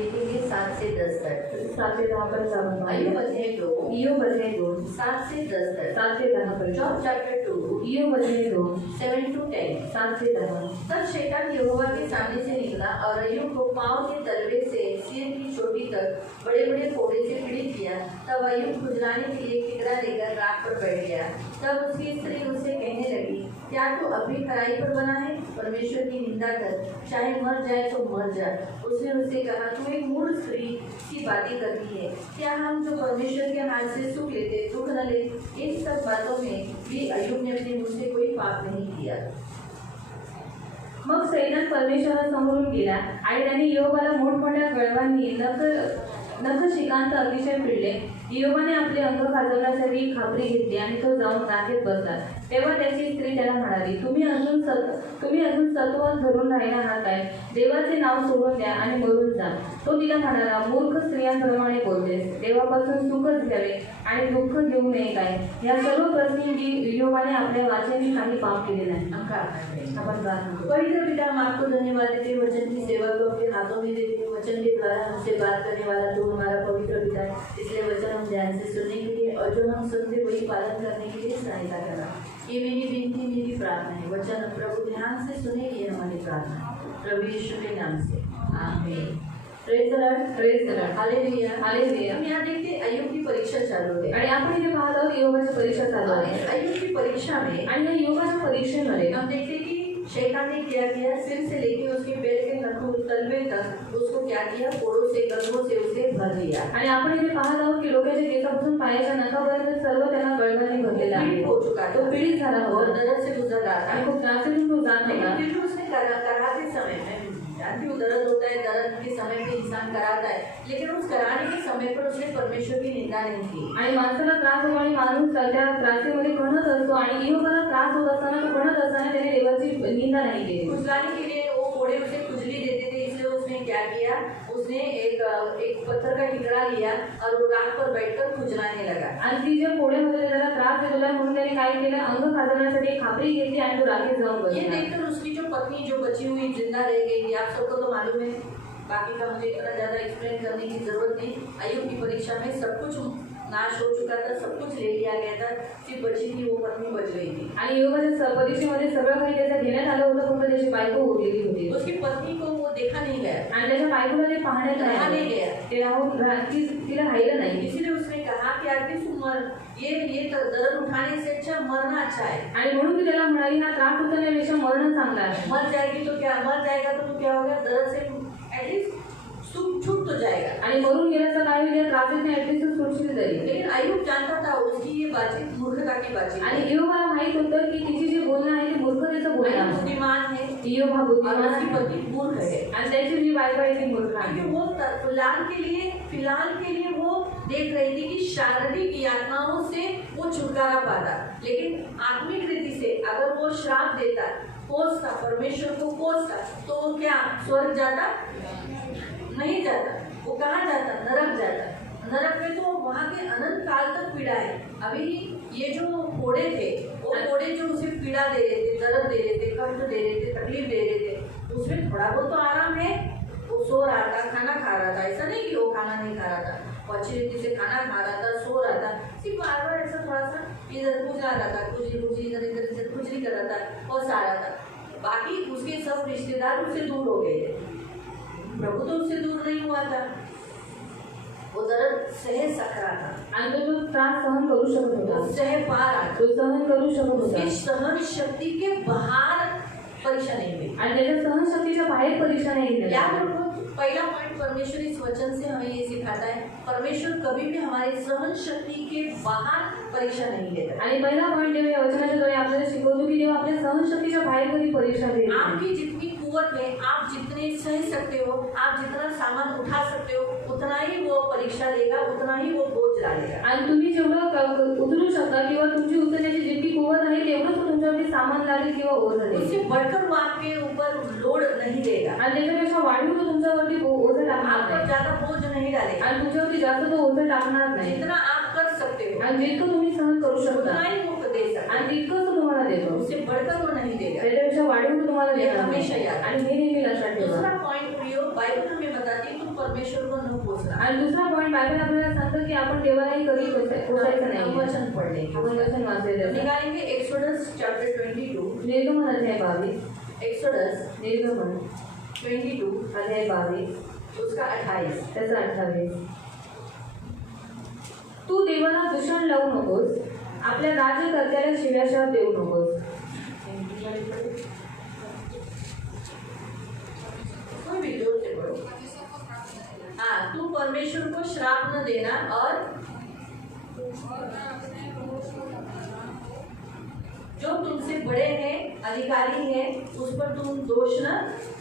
देखेंगे 7 से 10 तक। 7 से 10 पर जाऊँ। अय्यूब अध्याय 2 इय्योब अध्याय 2 7 से 10 तक। 7 से 10 पर। जॉब चैप्टर 2 इय्योब अध्याय 2 7 to 10। 7 से 10। तब शैतान यहोवा के सामने से निकला और अय्यूब को पाँव के तलवे से सिर की चोटी तक बड़े बड़े फोड़े से पीड़ित किया। तब अय्यूब खुजलाने के लिए किगरा लेकर राख पर बैठ गया। तब उसकी स्त्री उससे कहने लगी, क्या तू अभी खराई पर बना है? परमेश्वर की निंदा कर, चाहे मर जाए तो मर जा। उसने उससे कहा, तू एक मूढ़ स्त्री की बातें करती है। क्या हम जो परमेश्वर के हाथ से सुख लेते दुख न ले? इन सब बातों में भी अय्यूब ने अपने मुँह से कोई पाप नहीं किया। मग सैतान परमेश्वरासमोरून गेला आणि त्याने इय्योबाला मोठमोठ्या गळवांनी नखशिकांत अतिशय पिडले। इय्योबाने आपले अंग खाजवण्यासाठी खापरी घेतली आणि तो जाऊन राखेत बसला। तेव्हा त्याची स्त्री त्याला म्हणाली, तुम्ही अजून सत्वात धरून राहिला आहात काय? देवाचे नाव सोडून द्या आणि मरून जा। तो तिला म्हणाला, मूर्ख स्त्रियांप्रमाणे बोलतेस। देवापासून सुखच घ्यावे आणि दुःख घेऊ नये काय? या सर्व प्रसंगी इय्योबाने आपल्या वाचेने काही पाप केले नाही। आपण पवित्र पिता, हम आपको धन्यवाद देते वचन की सेवा को अपने हाथों में देते। वचन के द्वारा हमसे बात करने वाला तू हमारा पवित्र पिता है, इसलिए वचन हम ध्यान से सुनने के लिए और जो हम सुनते वही पालन करने के लिए सहायता करना। ये मेरी विनती, मेरी प्रार्थना है। वचन प्रभु ध्यान से सुने, ये हमारी प्रार्थना है प्रभु यीशु के नाम से, आमीन। Praise the Lord, praise the Lord, hallelujah, hallelujah. हम यहाँ देखते हैं अय्यूब की परीक्षा चालू है आणि आपण इथे पाहत आहोत इय्योबाची परीक्षा चालू आहे। अय्यूब की परीक्षा में आणि या इय्योबाच्या परीक्षेमध्ये हम देखते हैं कि शैतान ने क्या किया, सिर से लेके उसके पैर के नखों तलवे तक उसको क्या किया, फोड़ों से गंधों से उसे भर लिया। आणि आपण इथे पाहत आहोत की लोकांच्या केसापासून पायाच्या नखापर्यंत सर्व त्यांना गळवाने भरलेला आहे। हो चुका था, तो पीडित झाला और होता दर्द से गुजर रहा था आणि खूप त्रासातून तो जात होता। फिर भी उसने कराते समय में जानती हूँ दर्द होता है, दर्द के समय पे इंसान कराता है, लेकिन उस कराने के समय पर उसने परमेश्वर की निंदा नहीं की। आणि माणसाला त्रास होतो आणि माणूस त्या त्रासामध्ये खणत असतो आणि इय्योबाला त्रास होत असताना तो खणत असताना त्याने देवाची निंदा नाही केली। खुजलाने के लिए वो फोड़े उसे खुजली देते थे, इसलिए उसने क्या किया, उसने एक पत्थर का ठिकरा लिया और वो राख पर बैठकर खुजलाने लगा। आणि ती जे फोडे होते त्याला त्रास देत होता म्हणून त्याने काय केलं, अंग खाजवण्यासाठी एक खापरी घेतली आणि तो राखेत जाऊन ये बसला। देखकर उसकी जो पत्नी जो बची हुई जिंदा रह गई। आप सबको तो मालूम है, बाकी का मुझे इतना ज़्यादा एक्सप्लेन करने की जरूरत नहीं। अय्यूब की परीक्षा में सब कुछ नाश हो चुका था, सब कुछ ले लिया गया था, सिर्फ बची थी वो पत्नी बच गई थी। आणि इय्योबाच्या परीक्षेमध्ये सगळं काही त्याचं घेण्यात आलं होतं, फक्त त्याची बायको उरलेली होती। उसकी पत्नी को वो देखा नहीं गया आणि त्याच्या बायकोला ते पाहण्यात रहा नहीं गया, ते तिला राहिलं नाही। इसीलिए उसने कहा कि आदमी ये दर्द उठाने से अच्छा मरना अच्छा है। आणि म्हणून ती त्याला म्हणाली, हा त्रास उचलण्यापेक्षा मरण चांगला आहे। मर जाएगी तो क्या, मर जाएगा तो क्या होगा, दर्द से एटलीस्ट छूट तो जाएगा। आणि मरून गेल्याचं काय होईल, त्रासाने ऍटलीस्ट सुटशील तरी। लेकिन अय्यूब जानता था उसकी ये बातचीत मूर्खता की बातचीत, आणि इय्योबाला माहित होतं की तिची जे बोलणं आहे ते मूर्खतेचं बोलणं आहे। बुद्धिमान है, इय्योब हा बुद्धिमान और उसकी आहे पत्नी मूर्ख है, आणि त्याची जी बायको आहे ती मूर्ख आहे। क्योंकि वो फिलहाल के लिए वो देख रही थी कि शारीरिक यातनाओं से वो छुटकारा पाता, लेकिन आत्मिक रीति से अगर वो श्राप देता, कोसता, परमेश्वर को कोसता, तो वो क्या स्वर्ग जाता? नहीं जाता। वो कहाँ जाता? नरक जाता। नरक में तो वहाँ के अनंत काल तक पीड़ा है। अभी ये जो फोड़े थे, वो फोड़े जो उसे पीड़ा दे रहे थे, दर्द दे रहे थे, कष्ट दे रहे थे, तकलीफ दे रहे थे, उसमें थोड़ा बहुत तो आराम है। वो सो रहा था, खाना खा रहा था, ऐसा नहीं कि वो खाना नहीं खा रहा था, वो अच्छी रीति से खाना खा रहा था, सो रहा था, सिर्फ बार बार ऐसा थोड़ा सा इधर खुजला रहा था, खुजली इधर खुजली कर रहा था और सो रहा था। बाकी उसके सब रिश्तेदार उससे दूर हो गए थे, प्रभु तो उससे दूर नहीं हुआ था। वो दर्द सह सकरा था आणि तो त्रास सहन करू शकत होता, सह पा रहा था, तो सहन करू शकत होता। उसकी सहन शक्ति के बाहर परीक्षा नहीं हुई आणि त्याच्या सहनशक्तीच्या बाहेर परीक्षा नाही घेतली। याद रखो, पहला पॉइंट परमेश्वर इस वचन से हमें ये सिखाता है, परमेश्वर कभी भी हमारी सहन शक्ति के बाहर परीक्षा नहीं लेता। आणि पहिला पॉइंट देव या वचनाच्या द्वारे आपल्याला शिकवतो की देव आपल्या सहनशक्तीच्या बाहेर कधी परीक्षा घेत नाही। आपकी जितनी कुवत है, आप जितने सह सकते हो, आप जितना सामान उठा सकते हो, उतना ही वो परीक्षा लेगा, उतना ही वो बोझ डालेगा। आणि तुम्ही जेवढं उचलू शकता किंवा तुमची उचलण्याची जितकी कुवत आहे तेवढंच तुमच्यावरती सामान लागेल किंवा ओझं देईल। उससे बढ़कर वो आपके ऊपर लोड नहीं देगा, आणि त्याच्यापेक्षा वाढीव तो तुमच्यावरती ओझं टाकणार आप पर नाही ज्यादा बोझ नहीं डालेगा। आणि तुमच्यावरती जास्त तो ओझं टाकणार नाही। जितना आप कर सकते हो, आणि जितकं तुम्ही सहन करू उतना शकता ही वो दे सकता आणि तितकंच तो तुम्हाला देतो, उससे बढ़कर वो नहीं देगा। त्याच्यापेक्षा वाढीव तो तुम्हाला हे देणार हमेशा नाही। याद. आणि हे नेहमी लक्षात ठेवा। दूसरा पॉइंट प्रियो, बाइबल हमें बताती है तुम परमेश्वर को न कोसना। आणि दुसरा पॉइंट बायबल आपल्याला सांगतं की आपण देवालाही कधी कोसायचं हम नाही. वचन पढ़ लेंगे, आपण वचन वाचलेलं निकालेंगे एक्सोडस चैप्टर 22, निर्गमन अध्याय 22, एक्सोडस निर्गमन 22 अध्याय 22 उसका 28। त्याचा 28. तू देवाला दूषण लावू नकोस, आपल्या राज्यकर्त्याला शिव्याशाप देऊ नकोस. कोई भी जोर से पढ़ो। हाँ, तू परमेश्वर को श्राप न देना और जो तुमसे बड़े हैं, अधिकारी हैं, उस पर तुम दोष न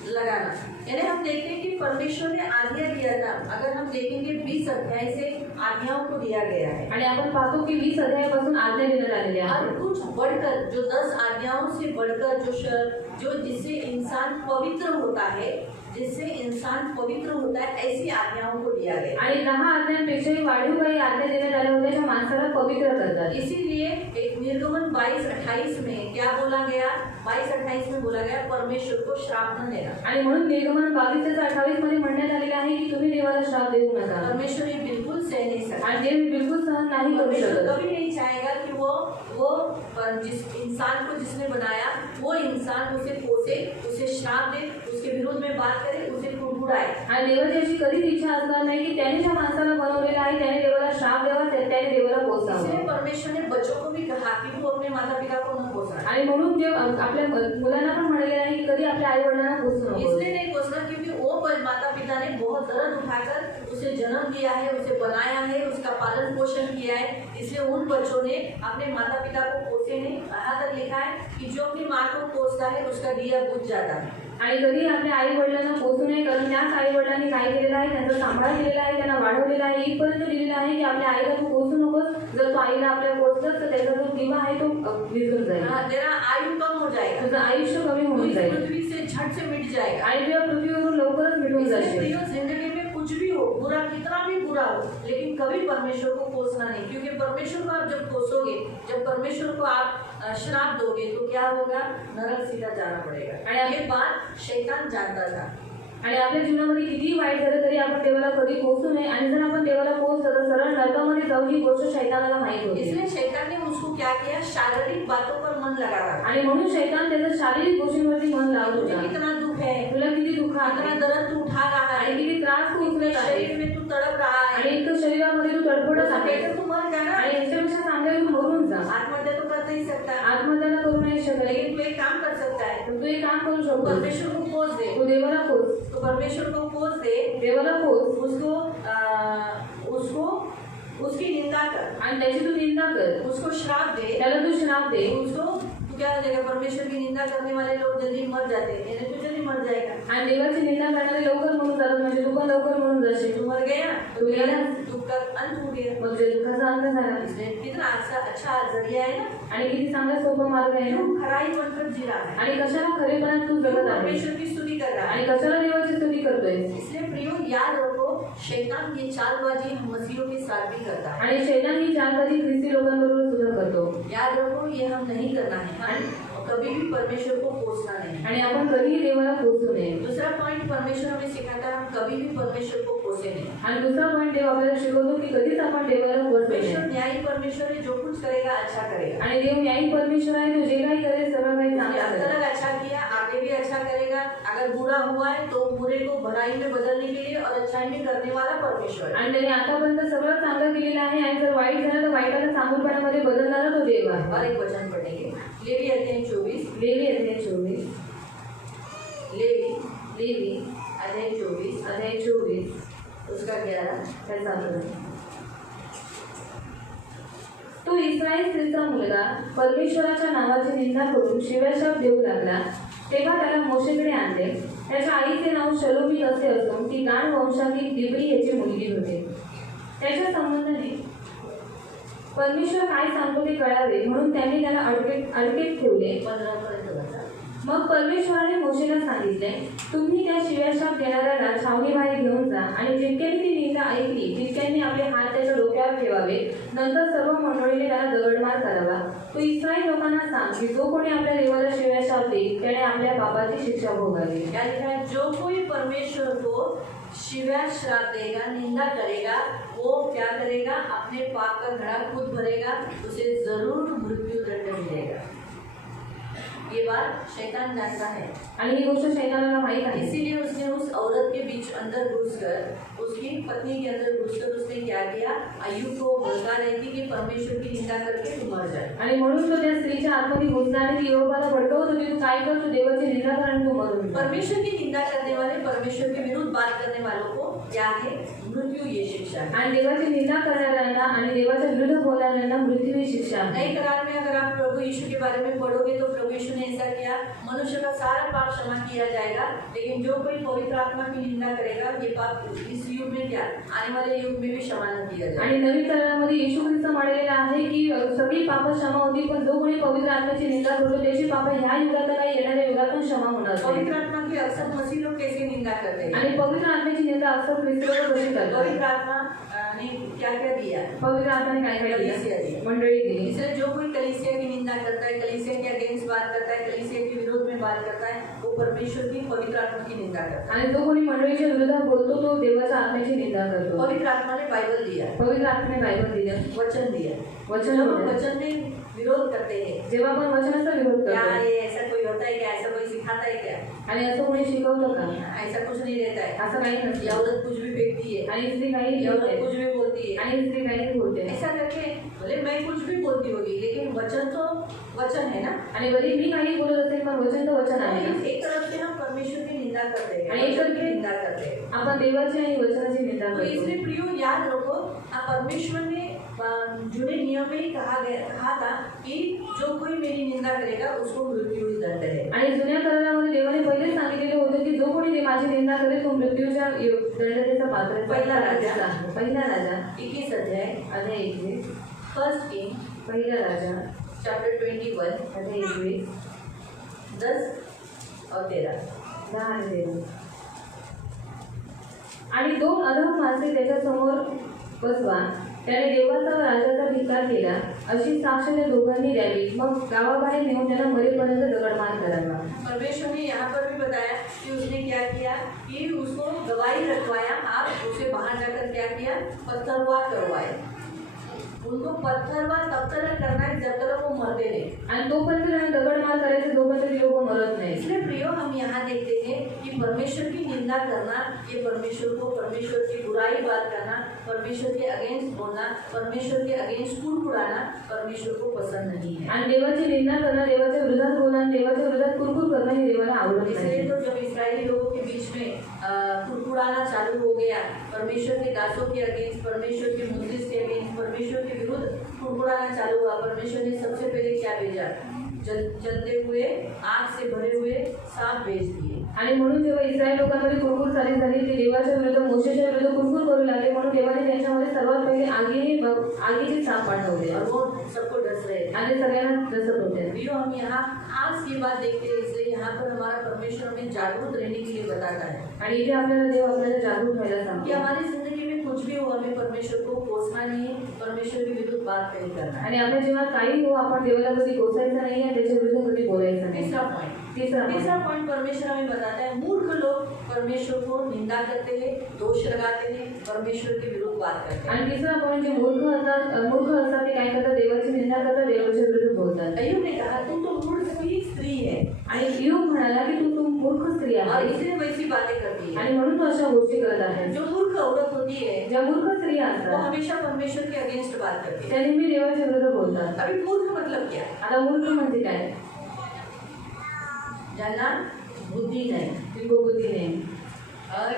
लगाना। यानी हम देखते हैं कि परमेश्वर ने आज्ञा दिया था। अगर हम देखेंगे 20 अध्याय से आज्ञाओं को दिया गया है आणि आपण पाहतो की 20 अध्यायापासून आज्ञा देण्यात आलेली और आहे. कुछ बढ़कर जो 10 आज्ञाओं से बढ़कर जो जिससे इंसान पवित्र होता है, जिससे इंसान पवित्र होता है, ऐसी आज्ञाओं को दिया गया। आणि 10 आज्ञांपेक्षाही वाढीव काही आज्ञा देण्यात आल्या होत्या ज्या माणसाला पवित्र करतात. इसीलिए एक निर्गमन 22-28 में क्या बोला गया? 22-28 में बोला गया परमेश्वर को श्राप न देना। आणि म्हणून निर्गमन 22-28 मध्ये म्हणण्यात आलेले आहे की तुम्ही देवाला श्राप देऊ नका. परमेश्वर ये बिल्कुल सह नहीं सकता। आणि देव बिलकुल सहन नाही करू परमेश्वर शकत. कभी नहीं चाहेगा कि वो जिस इंसान को जिसने बनाया वो इंसान उसे कोसे, उसे श्राप दे, उसके विरोध में बात करे, उसे कुड़कुड़ाए। आणि देवाची अशी कधीच इच्छा असणार नाही की त्याने ज्या माणसाला बनवलेलं आहे त्याने देवाला श्राप द्यावा, त्याने देवाला कोसावं. इसलिए परमेश्वर ने बच्चों को भी कहा कि वो अपने माता पिता को न कोसना। आणि म्हणून देव आपल्या मुलांना पण म्हणाले आहे की कधी आपल्या आई वडिलांना कोसू नको. इसलिए नहीं कोसना क्योंकि वो माता पिता ने बहुत दर्द उठाकर उसे जन्म दिया है, उसे बनाया है, उसका पालन पोषण किया है। इसलिए उन बच्चों ने अपने माता पिता को कोसे नहीं। यहाँ तक लिखा है कि जो अपनी माँ को कोसता है उसका दिया बुझ जाता है। आणि कधी आपल्या आई वडिलांना पोसू नये, कारण त्याच आई वडिलांनी काय केलेलं आहे, त्यांचा सांभाळ केलेला आहे, त्यांना वाढवलेला आहे, इथपर्यंत दिलेला आहे की आपल्या आईला तू पोसू नकोस. जर तू आईला आपल्या पोसलंस तर त्याचा जो दिवा आहे तो विझून जाईल. तेरा आयु कम हो जाएगा, तुझं आयुष्य कमी होऊन जाईल पृथ्वी से झट से मिट जाएगा। आणि तुझ्या पृथ्वीवरून लवकरच मिटून जाशील. जिंदगी में कुछ भी हो, बुरा कितना भी बुरा हो, लेकिन कभी परमेश्वर को कोसना नहीं। क्योंकि परमेश्वर को आप जब कोसोगे, जब परमेश्वर को आप श्राप दोगे तो क्या होगा? नरक सीधा जाना पड़ेगा। और ये बात शैतान जानता था। आणि आपल्या जीवनामध्ये किती वाईट झालं तरी आपण देवाला कधी पोसू नये. आणि जर आपण देवाला पोसलं तर सरळ नरकामध्ये जाऊ, ही गोष्ट शैतानाला माहित होती. इसलिए शैतान ने उसको क्या किया? शारीरिक बातों पर मन लगा रहा। आणि म्हणून शैतान त्याचं शारीरिक गोष्टींवरती मन लावत तुझे होता. कितना दुख है, तुला किती दुःख कितना आहे दर्द तू उठा रहा है, आणि किती त्रास तू कितने उचलत आहे शरीर में तू तड़प रहा है, आणि इतकं शरीरामध्ये तू तडफडत आहे बेटर तू मर जाना। आणि याच्यापेक्षा चांगलं तू मरून जा. आत्महत्या तो कर नहीं सकता, आत्महत्या करू नाही शकत. लेकिन तू एक काम कर सकता है, तर तू एक काम करू तू शकतो, परमेश्वर को कोस दे। तू देवाला पोस, तो परमेश्वर को कोस दे, देवाला पोस उसको उसकी निंदा कर, आणि त्याची तू निंदा कर, उसको श्राप दे, त्याला तू श्राप दे. उसको तू क्या हो जाएगा? परमेश्वर की निंदा करने वाले लोग जल्दी मर जाते हैं, यानी तू जल्दी मर जाएगा। आणि देवाची निंदा करणारे लवकर मरून जातात, म्हणजे तू पण लवकर मरून जाशील. तू मर गया तू गेला, दुख का अंत हो गया। मग तुझ्या दुःखाचा अंत झाला. इसलिए कितना अच्छा जरिया है ना, आणि किती चांगला सोपा मार्ग आहे तू ना. खराई बनकर जी रहा है, आणि कशाला खरेपणात तू तू जगत आहे परमेश्वर की स्तुति कर रहा आणि है। कशाला देवाची स्तुती करतोय. इसलिए प्रियो याद रखो, शैतान ये चालबाजी हम मसीहों के साथ भी करता है। आणि शैतान ही चालबाजी ख्रिस्ती लोकांबरोबर सुद्धा करतो. याद रखो ये हम नहीं करना है, कभी भी परमेश्वर को कोसना नहीं। आणि आपण कधीही देवाला पोसू नये. दूसरा पॉइंट परमेश्वर हमें सिखाता है, हम कभी भी परमेश्वर को कोसे नहीं। आणि दुसरा पॉइंट देव आपल्याला शिकवतो की कधीच आपण देवाला पोसू परमेश्वर नये. न्यायी परमेश्वर है, जो कुछ करेगा अच्छा करेगा। आणि देव न्यायी परमेश्वर आहे, तो जे काही करेल सगळं काही उसने चांगलं अब करेल. तक अच्छा किया, आगे भी अच्छा करेगा। अगर बुरा हुआ है तो बुरे को भलाई में बदलने के लिए और अच्छाई में करने वाला परमेश्वर है। आणि त्याने आतापर्यंत सगळं चांगलं केलेलं आहे आणि जर वाईट झालं तर वाईटाला चांगुलपणामध्ये बदलणारा तो देव आहे. और एक वचन पढ़ेंगे, लेवी अध्याय 24, लेवी अध्याय 24, लेवी अध्याय 24 उसका 11 त्याचा अर्थ. तो इस्रायल स्त्रीचा मुलगा परमेश्वराच्या नावाची निंदा करून शिव्याशाप देऊ लागला, तेव्हा त्याला मोशेकडे आणले. त्याच्या आईचे नाव शलोमीत असे असून ती दान वंशातील दिबरी याची मुलगी होते. त्याच्या संबंधाने परमेश्वर काय सांगतो ते कळावे म्हणून त्यांनी त्याला अडकेत ठेवले. 15 पर्यंत बघा. मग परमेश्वराने मोशेला सांगितले, तुम्ही त्या शिव्या शाप देणाऱ्याला छावणीबाहेर घेऊन जा आणि जितक्यांनी ती निंदा ऐकली तितक्यांनी आपले हात त्याच्या डोक्यावर ठेवावे. नंतर सर्व मंडळीने त्याला दगडमार करावा. तो इस्रायल लोकांना सांग की जो कोणी आपल्या देवाला शिव्या शाप देईल त्याने आपल्या पापाची शिक्षा भोगावी. क्या लिखा है? जो कोई परमेश्वर को शिव्या श्राप देगा, निंदा करेगा, वो क्या करेगा? अपने पाप का घड़ा खुद भरेगा, उसे जरूर मृत्यु दंड मिलेगा. ये बात शैतान जानता है, आणि ही गोष्ट शैतानाला माहीत आहे. इसीलिए उसने उस औरत के बीच अंदर घुसकर उसकी पत्नी के अंदर घुसकर उसने क्या किया? अय्यूब को भड़का रही थी कि परमेश्वर की निंदा करके तू मर जाए. आणि म्हणून तो त्या स्त्रीच्या आतमध्ये घुसला आणि ती योबाला भडकवत होती, तू काय कर, तू देवाची निंदा कर आणि तू मरून जा. परमेश्वर की निंदा करने वाले, परमेश्वर के विरुद्ध बात करने वालों को क्या है? मृत्यु, ये शिक्षा है. आणि देवाची निंदा करणाऱ्यांना आणि देवाच्या विरुद्ध बोलणाऱ्यांना मृत्यू ही शिक्षा आहे. नए करार में अगर आप प्रभु यीशु के बारे में पढ़ोगे तो प्रभु यीशु ने ऐसा किया, मनुष्य का सारा पाप क्षमा किया जाएगा, लेकिन जो कोई पवित्र आत्मा की निंदा करेगा ये पाप इस युग में क्या आने वाले युग में भी क्षमा न किया जाएगा. आणि नवीन करारामध्ये येशू ख्रिस्त म्हणलेलं आहे की सगळी पाप क्षमा होती, पण जो कोणी पवित्र आत्म्याची निंदा करतो त्याची पाप ह्या युगात काही येणाऱ्या युगात पण क्षमा होणार नाही. पवित्र आत्मा की अक्सर मसीह लोग कैसे निंदा करते हैं? आणि पवित्र आत्म्याची निंदा अक्सर ख्रिस्त लोक कशी करतात? पवित्र आत्मा ने क्या क्या दिया? पवित्र आत्म्याने काय काय कलीसिया दिलं? दी. मंडळी दिली. इसलिए जो कोई कलीसिया की निंदा करता है, कलीसिया के अगेंस्ट बात करता है, कलीसिया के विरोध में बात करता है, वो परमेश्वर की पवित्र आत्मा की निंदा करता है. आणि जो कोणी मंडळीच्या विरोधात बोलतो तो देवाच्या आत्म्याची निंदा करतो. पवित्र आत्मा ने बाइबल दिया, पवित्र आत्म्याने बायबल दिलं, वचन दिया. वचन जब दिलं. वचन में विरोध करते हैं, जेव्हा आपण वचनाचा विरोध क्या करतो ये ऐसा कोई होता है क्या? ऐसा कोई सिखाता है क्या? आणि असं कोणी शिकवतं का? ऐसा कुछ नहीं रहता है. असं काही ये नसतं. औरत कुछ भी फेंकती है, आणि स्त्री काही ये औरत बोलते कुछ भी बोलती है, आणि स्त्री काही बोलते ऐसा करके बोले मैं कुछ भी बोलती होगी, लेकिन वचन तो वचन है ना. आणि भले मी काही बोलत असेल पण वचन तर वचन आहे ना. एक तरफ से हम परमेश्वर की निंदा करते हैं, आणि एक वचन की तरफ- निंदा करते हैं. आपण देवाची आणि वचनाची निंदा तो करतो. इसलिए प्रियो याद रखो, परमेश्वर ने जुड़े नियम में ही कहा था कि जो कोई मेरी निंदा करेगा उसको मृत्यु दंड है. आणि जुन्या करारामध्ये देवाने पहिले सांगितलेले होते की जो कोणी माझी निंदा करेल तो मृत्यूच्या दंडनेचा पात्र आहे. पहिला राजा. पहिला राजा 21 अध्याय, अध्याय 21. फर्स्ट किंग पहिला राजा चैप्टर 21 अध्याय 21 10 और 13. 10 आणि 13. आणि दोन अधम माणसे त्याच्यासमोर बसवा, त्याने देवाचा व राजाचा धिक्कार केला अशी साक्ष त्या दोघांनी द्यावी. मग गावाबाहेर नेऊन त्यांना मरेपर्यंत दगडमार करावा. परमेश्वर ने यहाँ पर भी बताया कि उसने क्या किया कि उसको गवाही रखवाया. आप उसे बाहर जाकर क्या किया? पत्थरवाह करवाए. उनको पत्थरवाह तब तक करना है जब तक वो मरते नहीं. आणि तोपर्यंत त्यांना दगडमार करायचे जोपर्यंत ते लोक मरत नाही. इसलिए प्रियो हम यहाँ देखते हैं कि परमेश्वर की निंदा करना, ये परमेश्वर को, परमेश्वर की बुराई बात करना, परमेश्वर के अगेंस्ट बोलना, परमेश्वर के अगेंस्ट कुड़कुड़ाना परमेश्वर को पसंद नहीं है. आणि देवाची निंदा करणं, देवाच्या विरोधात बोलणं आणि देवाच्या विरोधात कुरकुर करणं हे देवाला आवडत इसलिए नाही. तो जब इस्राएली लोगों के बीच में कुड़कुड़ाना चालू हो गया, परमेश्वर के दासों के अगेंस्ट, परमेश्वर के मुद्रिस के अगेंस्ट, परमेश्वर के विरुद्ध कुड़कुड़ाना चालू हुआ, परमेश्वर ने सबसे पहले क्या भेजा? जलते हुए आग से भरे हुए सांप भेज दिए. आणि म्हणून जेव्हा इस्रायल लोकांमध्ये कुरकुर चालू झाली, ते देवाच्या विरुद्ध, मोशेच्या विरुद्ध कुरकुर करू लागले, म्हणून देवाने त्यांच्यामध्ये सर्वात पहिले आगीचे साप पाठवले और वो सबको डस रहे थे. आणि सगळ्यांना डसत होते. प्रियो हम यहाँ आज ये बात देखते हैं, इसलिए यहाँ पर हमारा परमेश्वर हमें जागरूक रहने के लिए बताता है आणि इथे आपल्याला देव आपल्याला जागरूक व्हायला कि सांगतो. हमारी जिंदगी में कुछ भी हो, हमें परमेश्वर को कोसना नहीं है, परमेश्वर के विरुद्ध बात नहीं करना है. आणि आपल्या जीवनात काही हो, आपण देवाला कधी कोसायचं नाही आणि त्याच्या विरुद्ध कधी बोलायचं नाही. तीसरा पॉइंट, तीसरा तीसरा पॉइंट परमेश्वर हमें बताता है, मूर्ख लोग परमेश्वर को निंदा करते हैं, दोष लगाते हैं, परमेश्वर के विरुद्ध बात करते हैं. आणि तिसरा पॉइंट, जे मूर्ख असतात ते काय करतात? देवाची निंदा करतात, देवाच्या विरुद्ध बोलतात. अय्यूब ने कहा तुम तो मूर्ख की स्त्री है आणि यूब म्हणाला की तू मूर्ख स्त्री और आहे इसलिए वैसी बातें करती है. आणि म्हणून तू अशा गोष्टी करत आहे. जो मूर्ख औरत होती है ज्या मूर्ख स्त्रिया वो असतात हमेशा परमेश्वर के अगेंस्ट बात करती है. त्या नेहमी देवाच्या विरुद्ध बोलतात. अभी मूर्ख मतलब क्या? आता मूर्ख म्हणजे काय? ज्यांना बुद्धी नाही विवेकबुद्धी नाही और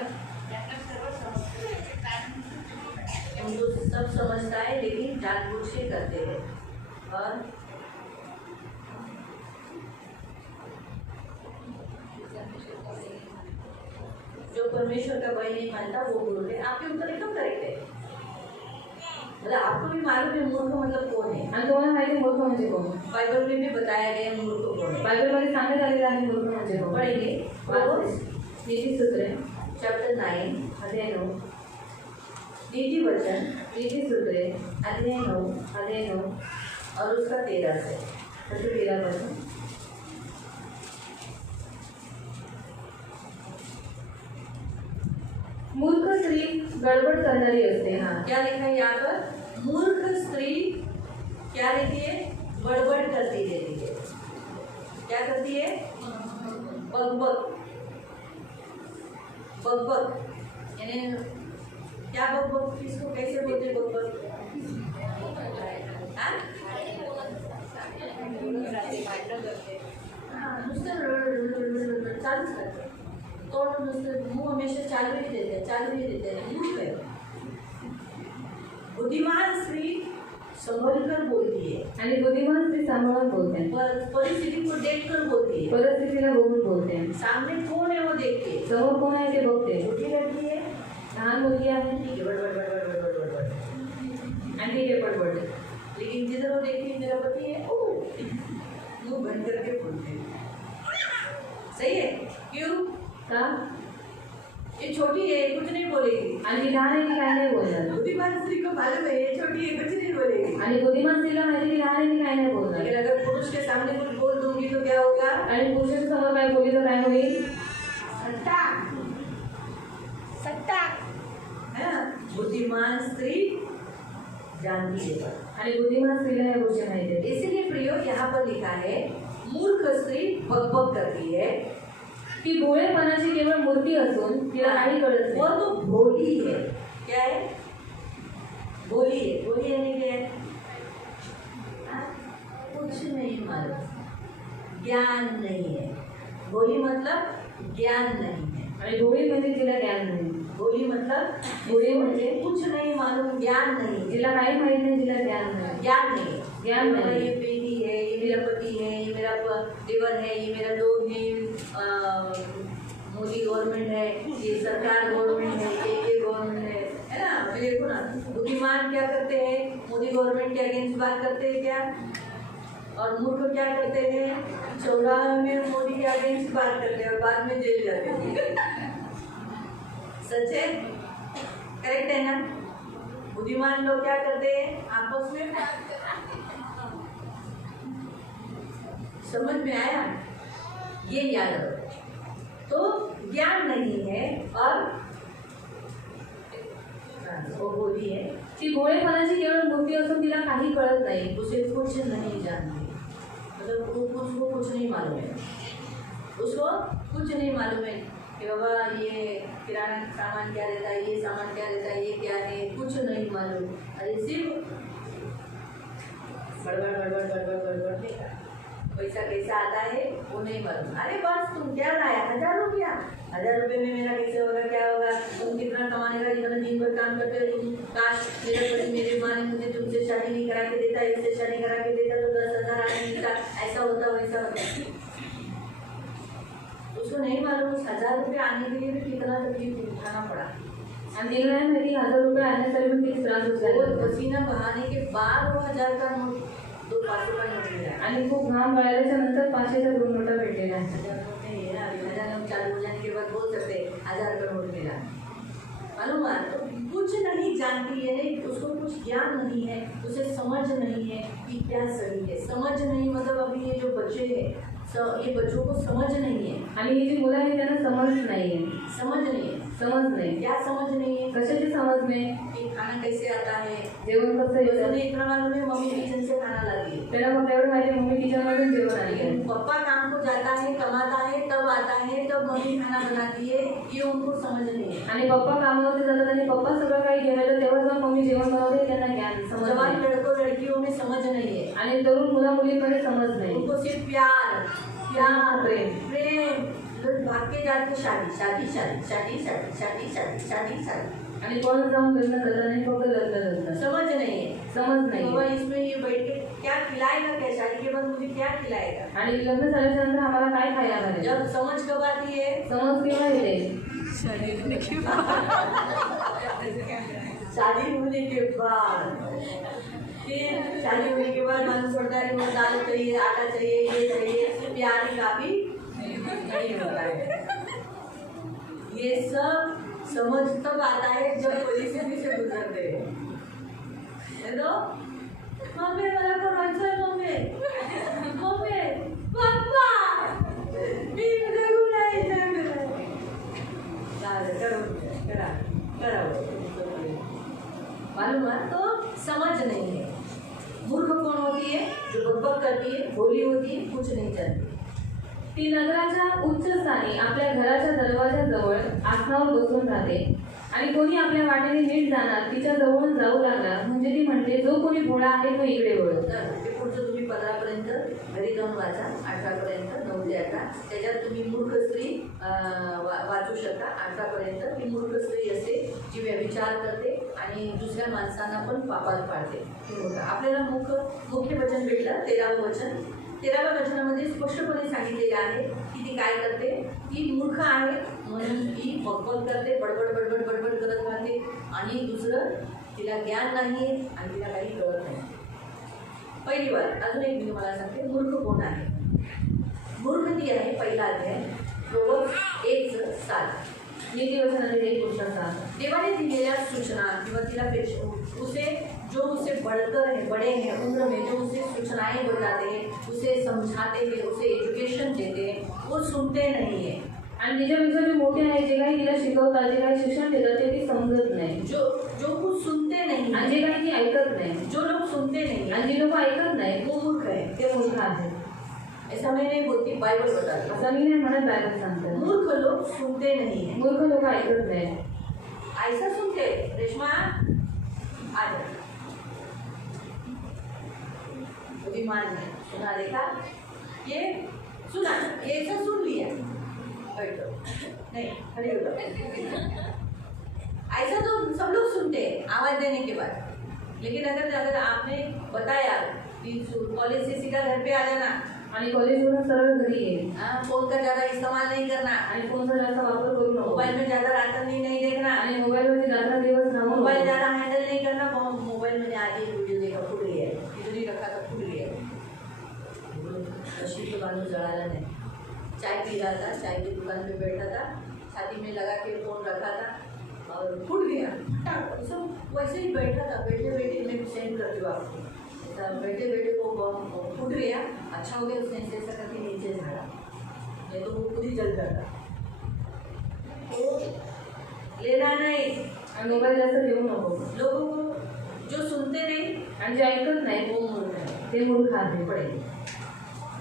उनको सब समझता है लेकिन जानबूझ के करते हैं. और जो परमेश्वर का भय नहीं मानता वो गुरु है. आपके उत्तर एकदम करेक्ट है. मतलब आपको भी मालूम है मूर्ख मतलब कौन है? आणि तुम्हाला माहिती मूर्ख म्हणजे कोण? बाइबल में भी बताया गया है मूर्ख कौन है। बायबलमध्ये सांगण्यात आलेलं आहे मूर्ख म्हणजे कोण? पढ़ेंगे नीतिसूत्रे चैप्टर 9 अध्याय 9, नीति वचन नीतिसूत्रे अध्याय 9 अध्याय 9 और उसका 13 से। त्याचं 13 पासून. मूर्ख स्त्री गडबड करणारी असते. हाँ, क्या लिखा है यहाँ पर? मूर्ख स्त्री क्या रहती है? बड़बड़ करती रहती है। क्या करती है? बकबक बकबक यानी क्या बकबक? किसको कैसे बोलते हैं बकबक? हाँ? हाँ, नुसतं चालूच करते. तोंड नुसतं मुंह हमेशा चालू ही देते मूर्ख है. बुद्धिमान स्त्री संभल कर बोलती है, आणि बुद्धिमान स्त्री सांभाळून बोलते. परिस्थिति को देख कर बोलती है. परिस्थितीला बघून बोलते. सामने कौन है वो देखती है. समोर कोण आहे ते बघते. छोटी लड़की है, लहान मुलगी आहे ठीक है, बड़ आणि ठीक आहे पडपड. लेकिन जिधर वो देखती है मेरा पति है, ओ मुंह बंद करके बोलती है. सही है? क्यों? का? ये छोटी है, कुछ नहीं बोलेगी. आणि ती लहान आहे ती काय नाही बोलणार. बुद्धिमान स्त्री को मालूम है ये छोटी है, कुछ नहीं बोलेगी. आणि बुद्धिमान स्त्रीला माहिती ती लहान आहे ती काय नाही बोलणार. लेकिन अगर पुरुष के सामने कुछ बोल दूंगी तो क्या होगा? आणि पुरुषाच्या समोर काय बोलली तर काय होईल? सट्टा है ना. बुद्धिमान स्त्री जानती है. आणि बुद्धिमान स्त्रीला या गोष्टी माहिती आहेत. इसीलिए प्रियो यहाँ पर लिखा है मूर्ख स्त्री बकबक करती है. ती भोळेपणाची केवळ मूर्ती असून तिला काही कळत वो नाही. तो भोली है. क्या है? भोली है. भोली यानी क्या है? कुछ नहीं मालूम, ज्ञान नहीं है. भोली मतलब ज्ञान नहीं है. आणि भोळी म्हणजे तिला ज्ञान नाही. भोली मतलब भोली म्हणजे कुछ नहीं मालूम, ज्ञान नहीं. तिला काही माहित नाही, तिला ज्ञान नाही. ज्ञान नहीं है. ज्ञान मेरा नहीं. ये बेटी है, ये मेरा पति है, ये मेरा देवर है, ये मेरा लोग है, मोदी गवर्नमेंट है, ये सरकार गवर्नमेंट है, ये गवर्नमेंट है ना. अभी देखो ना, बुद्धिमान क्या करते हैं? मोदी गवर्नमेंट के अगेंस्ट बात करते हैं क्या? और मूर्ख क्या करते हैं? चौराहे में मोदी के अगेंस्ट बात करते हैं और बाद में जेल जाते हैं. सच है? करेक्ट है ना? बुद्धिमान लोग क्या करते हैं? आपस में समझ में आया? ये याद रखो. तो ज्ञान नहीं है और वो बोली है ती भोळेपणाची केवळ मूर्ती असून तिला काही कळत नाही. उसे कुछ नहीं जानती. मतलब उसको कुछ नहीं मालूम है. उसको कुछ नहीं मालूम है कि बाबा ये किराना सामान क्या रहता है, ये सामान क्या रहता है, ये क्या है, कुछ नहीं मालूम. अरे सिर्फ बड़बड़ देगा. पैसा कैसा आता है वो नहीं मालूम. अरे बस तुम क्या लाया? 1000 रुपया. 1000 रुपये में मेरा कैसे होगा, क्या होगा? तुम कितना कमाने का, जितना दिन भर काम करते हो तुम. काश मेरे पति मेरे माँ ने मुझे तुमसे शादी नहीं करा के देता, इससे शादी करा के देता तो 10,000 आने मिलता, ऐसा होता वैसा होता. उसको नहीं मालूम उस 1000 रुपये आने के लिए भी कितना तकलीफ उठाना पड़ा. आणि तिला नाही माहिती 1000 रुपये आणण्यासाठी पण किती त्रास वो होतो. पसीना बहाने के बाद वो 1000 का नोट 200 का नोट मिला. आणि खूप घाम गळाल्याच्या नंतर 500च्या 2 नोटा भेटलेल्या आहेत. 1000 नोट नहीं है. 1000 नोट चालू हो जाने के बाद बोल सकते 1000 का नोट मिला. मालूम है? तो कुछ नहीं जानती है, नहीं उसको कुछ ज्ञान नहीं है, उसे समझ नहीं है कि क्या सही है. समझ नहीं मतलब अभी ये जो बच्चे हैं ये बच्चों को समझ नहीं है. आणि ही जी मुलं आहेत त्यांना समज नाहीये. समझ नहीं है. समज नाही. क्या समझ नहीं है? कशाची समज नाही. कि खाना कैसे आता है. जेवण कसं बच्चों येतं. ने इतना मालूम है मम्मी किचन से खाना लाती है. त्याला फक्त एवढं माहिती मम्मी किचनमधून जेवण आणली आहे. लेकिन पापा काम को जाता है, कमाता है, तब आता है, तब मम्मी खाना बनाती है, ये उनको समझ नहीं है. आणि पप्पा कामावरती जातात आणि पप्पा सगळं काही घेऊन येतात तेव्हा जाऊन मम्मी जेवण बनवते. त्यांना ज्ञान समज जवान नाही. लड़कों लड़कियों में समझ नहीं है. आणि तरुण मुला मुलींमध्ये समज नाही. उनको सिर्फ प्यार प्यार प्रेम लोग भाग के जाते शादी शादी शादी शादी शादी शादी शादी शादी शादी. आणि कोण जाऊन लग्न करत नाही, फक्त लग्न. समझ नहीं है. समज बाबा नाही. इसमें ये बैठ के क्या खिलाएगा, क्या शादी के बाद मुझे क्या खिलाएगा. आणि लग्न झाल्याच्या नंतर आम्हाला काय खायला घालायचं. जब समझ कब आती है? समज केव्हा येते. शादी होने के बाद फिर शादी होने के बाद मालूम पड़ता है वो दाल चाहिए, आटा चाहिए, ये चाहिए, प्यार काफी नहीं होता है। ये सब समझ तब आता है जब परिस्थिति से गुजरते हैं। तो मम्मी मला करायचंय, मम्मी मम्मी पप्पा मी जगून यायचंय, करा मालूम है। तो समझ नहीं है। मूर्ख कौन होती है? जो बकबक करती है, भोली होती है, कुछ नहीं जानती। ती नगराच्या उच्च स्थानी आपल्या घराच्या दरवाजाजवळ आसनावर बसून राहते आणि कोणी आपल्या वाटेने नीट जाणार तिच्या जवळून जाऊ लागला म्हणजे ती म्हणते जो कोणी भोळा आहे तो इकडे वळ. ते पुढचं तुम्ही 15 पर्यंत घरी जाऊन वाचा, 18 पर्यंत 9 ते 18 त्याच्यात तुम्ही मूर्ख स्त्री वाचू शकता. 18 पर्यंत ही मूर्ख स्त्री असते जी व्यभिचार करते आणि दुसऱ्या माणसांना पण पापात पाडते. आपल्याला मुख्य वचन भेटलं 13वं वचन. 13व्या वचनामध्ये स्पष्टपणे सांगितलेलं आहे की ती काय करते. ती मूर्ख आहे म्हणून ती बकबक करते, बडबड बडबड बडबड करत राहते आणि दुसरं तिला ज्ञान नाही आणि तिला काही कळत नाही. पहिली बात अजून एक मी तुम्हाला सांगते, मूर्ख कोण आहे. मूर्ख ती आहे, पहिला अध्याय प्रोव्हर्ब्स 1:7 नीतिवचन आणि 1:7. देवाने दिलेल्या सूचना किंवा तिला जो उसे बढ़कर है, बड़े हैं उम्र में, जो उसे सूचनाएं बताते हैं, उसे समझाते हैं, उसे एजुकेशन देते हैं, वो सुनते नहीं है. आणि तिच्यापेक्षा जे मोठे आहे जे काही तिला शिकवतात, जे काही शिक्षण देतात ते ती समजत नाही. जो कुछ सुनते नहीं आणि जे काही ती ऐकत नाही, जो लोग सुनते नहीं आणि जे लोक ऐकत नाही वो मूर्ख है. ते मूर्ख आहे. ऐसा मैं नहीं बोलती, बाइबल बताती है. असं मी नाही म्हणत, बायबल सांगते मूर्ख लोग सुनते नहीं है. मूर्ख लोक ऐकत नाही. ऐसा सुनते रेशमा आ जाए बुद्धिमान है, सुना देखा, ये सुना, ये ऐसा सुन लिया, बैठो नहीं खड़े हो जाओ. ऐसा तो सब लोग सुनते हैं आवाज देने के बाद. लेकिन अगर आपने बताया कि कॉलेज से सीधा घर पे आ जाना आणि कॉलेजवरून सरळ घरी ये, फोन का ज़्यादा इस्तेमाल नहीं करना आणि फोनचा जास्त वापर करू नको, मोबाइल में ज़्यादा रात नहीं देखना आणि मोबाईलवरती रात्र दिवस राहू मोबाइल नको. ज़्यादा हैंडल नहीं करना. मोबाइल में आज एक वीडियो देखा, फुट गया, इधर रखा था, फुट गया. नशीब तो मालूम जड़ाला नहीं. चाय पी रहा था, चाय की दुकान पे बैठा था, छाती में लगा के फोन रखा था और फूट गया. सब वैसे ही बैठा था, बैठे बैठे मैं सेंड करती हूँ आपको. बैठे बैठे वो बम फूट गया. अच्छा हो गया उसने ऐसा करके नीचे झाड़ा, नहीं तो वो खुद ही जल जाता. तो लेना नहीं. आणि मोबाईल जास्त देऊ नको. लोगों को जो सुनते नहीं आणि जे ऐकत नाही वो मूर्ख है. ते मूर्ख आहे. पडेल.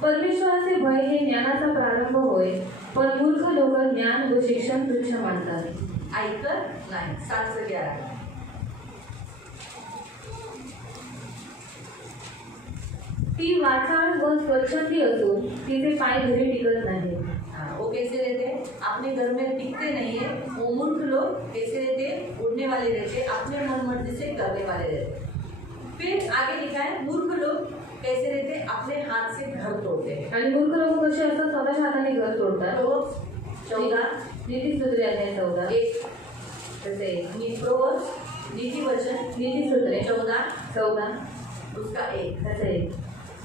परमेश्वराचे भय हे ज्ञानाचा प्रारंभ होय, पण मूर्ख लोक ज्ञान व शिक्षण तुच्छ मानतात. ऐकत नाही. 7:11. ती वाचाळ व स्वच्छंदी असून तिचे पाय घरी टिकत नाही. वो कैसे रहते हैं? अपने घर में टिकते नहीं है. वो मूर्ख लोग कैसे रहते हैं? उड़ने वाले रहते, अपने मन मर्जी से करने वाले रहते. फिर आगे लिखा है मूर्ख लोग कैसे रहते हैं? अपने हाथ से घर तोड़ते हैं. आणि मूर्ख लोक कसे असतात? स्वतःच्या हाताने घर तोडतात. प्रोव्हर्ब्स 14 नीतिसूत्रे अध्याय 14 एक. तसे प्रोव्हर्ब्स नीतिवचन नीतिसूत्रे 14 उसका 1. तसे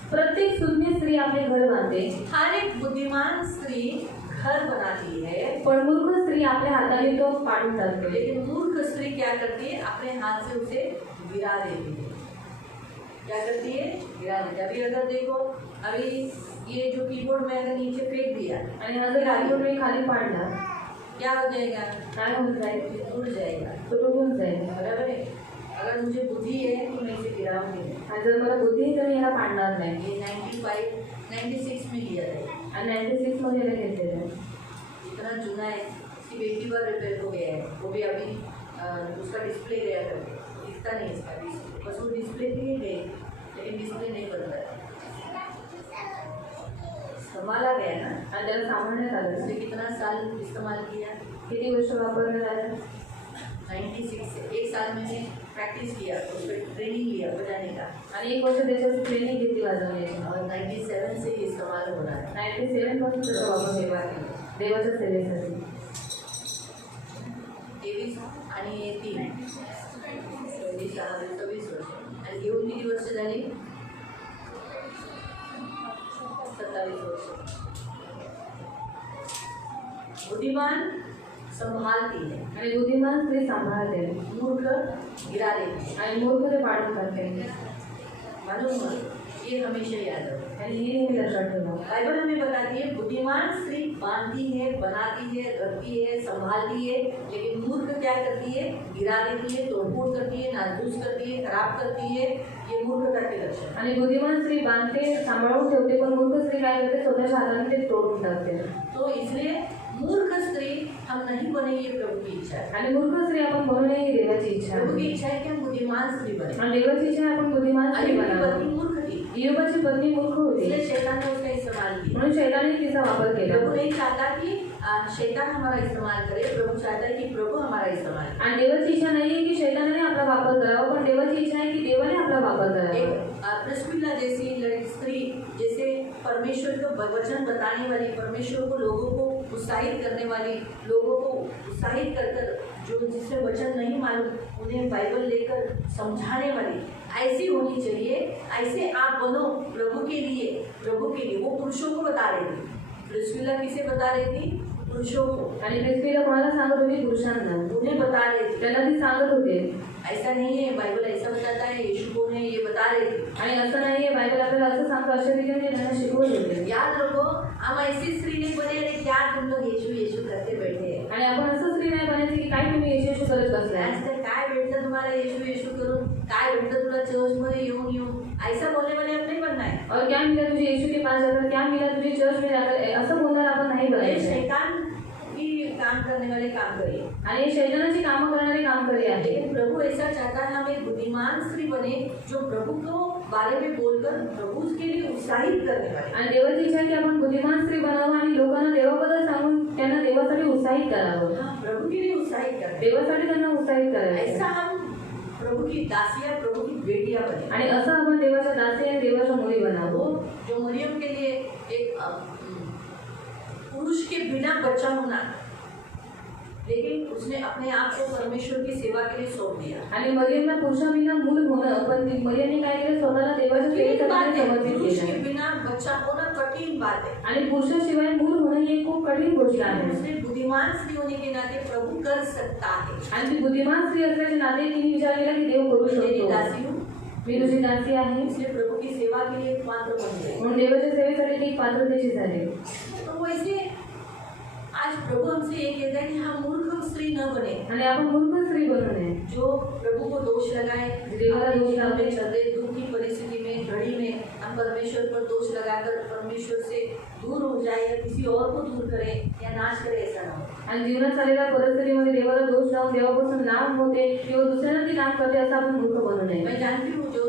प्रत्येक सुज्ञ स्त्री आपले घर बांधते, हर एक बुद्धिमान स्त्री घर बनाती है, पण मूर्ख स्त्री आपल्या हाताने तो पाडून टाकते. लेकिन मूर्ख स्त्री क्या करती है? अपने हाथ से उसे गिरा देती है. क्या करती है? गिरा देती है. अभी अगर देखो, अभी ये जो कीबोर्ड में अगर नीचे फेंक दिया आणि हा जर आईवरून खाली पाडला क्या हो जाएगा? काय होऊन जाईल? उड़ जाएगा. तो तुटून जाईल. बराबर है. अगर मुझे बुद्धि है तो मैं इसे गिराऊंगी. आणि जर मला बुद्धी आहे तर मी याला पाडणार नाही. ये 96 में लिया था. आणि 96 मध्ये याला घेतलेलं आहे. इतना चुना है. इसकी 80 बार रिपेयर हो गया है. वो भी अभी उसका डिस्प्ले गया था, दिखता नहीं इसका डिस्प्ले. बस वो डिस्प्ले के लिए गए, लेकिन डिस्प्ले नहीं बनता है. संभाला गया ना. आणि त्याला सांभाळण्यात आलं. उसने कितना साल इस्तेमाल किया? किती वर्ष वापरण्यात आलं? 96 से. 1 साल मैंने प्रैक्टिस किया, उस पर ट्रेनिंग लिया बजाने का. आणि 1 वर्ष त्याच्यावर ट्रेनिंग घेतली वाजवण्याची. और 97 से ये इस्तेमाल हो रहा है. 97 पासून त्याचा वापर सेवा केला की. देवाच्या सेवेसाठी. 23 आणि 3 26 वर्ष आणि घेऊन किती वर्ष झाली 27 वर्ष. बुद्धिमान संभालती है आणि बुद्धिमान स्त्री सांभाळते मूर्ख गिरा देती है. आणि मूर्ख ते पाडून करते. मालूम ये हमेशा याद रखो. आणि हे नेहमी लक्षात ठेवा. बाइबल हमें बताती है बुद्धिमान स्त्री बांधती है, बनाती है, रखती है, संभालती है, लेकिन मूर्ख क्या करती है, गिरा देती है, तोड़फोड़ करती है, नासधूस करती है, खराब करती है. ये मूर्खता के लक्षण. आणि बुद्धिमान स्त्री बांधते, सांभाळून ठेवते, पण मूर्ख स्त्री काय करते, स्वतःच्या हाताने ते तोडून टाकते. तो इसलिए मूर्ख स्त्री हम नहीं बने, ये प्रभु की इच्छा है. आणि मूर्ख स्त्री आपण बनू नये, ही देवाची इच्छा प्रभु की आहे. इच्छा है कि हम बुद्धिमान स्त्री बने. आणि देवाची इच्छा आहे आपण बुद्धिमान स्त्री अय्यूब की बनावं. पत्नी मूर्ख थी, इयोबाची पत्नी मूर्ख होती, इसलिए शैतान ने उसका इस्तेमाल किया. म्हणून शैताने तिचा वापर केला. प्रभु नहीं चाहता कि शैतान हमारा इस्तेमाल करे. प्रभु चाहता है कि प्रभु हमारा इस्तेमाल करे. आणि देवाची इच्छा नाहीये की शैतानाने आपला वापर करावा, पण देवाची इच्छा आहे की देवाने आपला वापर करावा. एक प्रिस्किला जैसी स्त्री जैसे परमेश्वर का वचन बताने वाली, परमेश्वर को लोगों को उत्साहित करने वाली, लोगों को उत्साहित कर कर जो जिससे वचन नहीं मालूम उन्हें बाइबल लेकर समझाने वाली ऐसी होनी चाहिए. ऐसे आप बनो प्रभु के लिए, प्रभु के लिए. वो पुरुषों को बता रही थी. प्रिस्किला किसे बता रही थी, पुरुषों को. आणि प्रिस्किला कोणाला सांगत होती, पुरुषांना. उन्हें बता रही थी. त्याला ती सांगत होते. ऐसा नहीं है, बाइबल ऐसा बताता है, यीशु को ने ये बता रही थी. आणि असं नाहीये, बायबल आपल्याला असं सांगतो, अशा रीतीने त्यांना शिकवत होते. याद रखो हम ऐसी स्त्री नहीं बने अरे क्या तुम लोग यीशु यीशु करते बैठे हैं. आणि आपण असं स्त्री नाही बनायची की काय तुम्ही येशू येशू करत बसलाय. आज तक काय भेटतं तुम्हाला यीशु यीशु करून, काय भेटतं तुला चर्च मध्ये येऊन ऐसा बोलने वाले हम नहीं बनना है. और क्या मिला तुझे यीशु के पास जाकर, क्या मिला तुझे चर्च में जाकर, असं बोलणार आपण नाही ये बनायचं. शैतान की काम करने वाले काम करिए. आणि शैतानाची कामं करणारे काम करे आहे. लेकिन प्रभु ऐसा चाहता है हम एक बुद्धिमान स्त्री बने जो प्रभु को बारे में बोलकर प्रभु के लिए उत्साहित करने वाले. आणि देवाची इच्छा आहे की आपण बुद्धिमान स्त्री बनावं आणि लोकांना देवाबद्दल सांगून त्यांना देवासाठी उत्साहित करावं. हाँ, प्रभु के लिए उत्साहित करने. देवासाठी त्यांना उत्साहित करावं. ऐसा हम प्रभु की दासियां, प्रभु की बेटियां बने. आणि असं आपण देवाच्या दासी आणि देवाच्या मुली बनावं. जो मरियम के लिए एक पुरुष के बिना बच्चा होना, लेकिन उसने अपने आप को परमेश्वर की सेवा के लिए सौंप दिया. आणि मरियमला पुरुषाविना मूल होणं, पण मरियमने काय केलं, स्वतःला देवाच्या सेवेसाठी समर्पित पुरुष के केलं. बिना बच्चा होना कठिन बात है. आणि पुरुषाशिवाय मूल होणं ही एक खूप कठीण गोष्ट आहे. उसने बुद्धिमान स्त्री होने के नाते प्रभु कर सकता है. आणि ती बुद्धिमान स्त्री असल्याच्या नाते तिने विचार केला की देव करू मेरी शकतो. दासी हूँ, मी तुझी दासी आहे, इसलिए प्रभु की सेवा के लिए पात्र बन गई. म्हणून देवाच्या सेवेसाठी ती पात्रतेची झाली. तो वैसे आज प्रभु हमसे ये कहता है कि हम मूर्ख स्त्री न बने, आणि आपण मूर्ख स्त्री बनू नये, जो प्रभु को दोष लगाए. देवाला दोष लावते. चलते दुख की परिस्थिति में, घड़ी में हम परमेश्वर पर दोष लगाकर परमेश्वर से दूर हो जाए या किसी और को दूर करे या नाश करे, ऐसा ना हो. आणि जीवनात चाललेल्या परिस्थितीमध्ये देवाला दोष लावून देवापासून लांब होते किंवा दुसऱ्यांना ती काम करते, असं आपण मूर्ख बनू नये. मैं जानती हूँ जो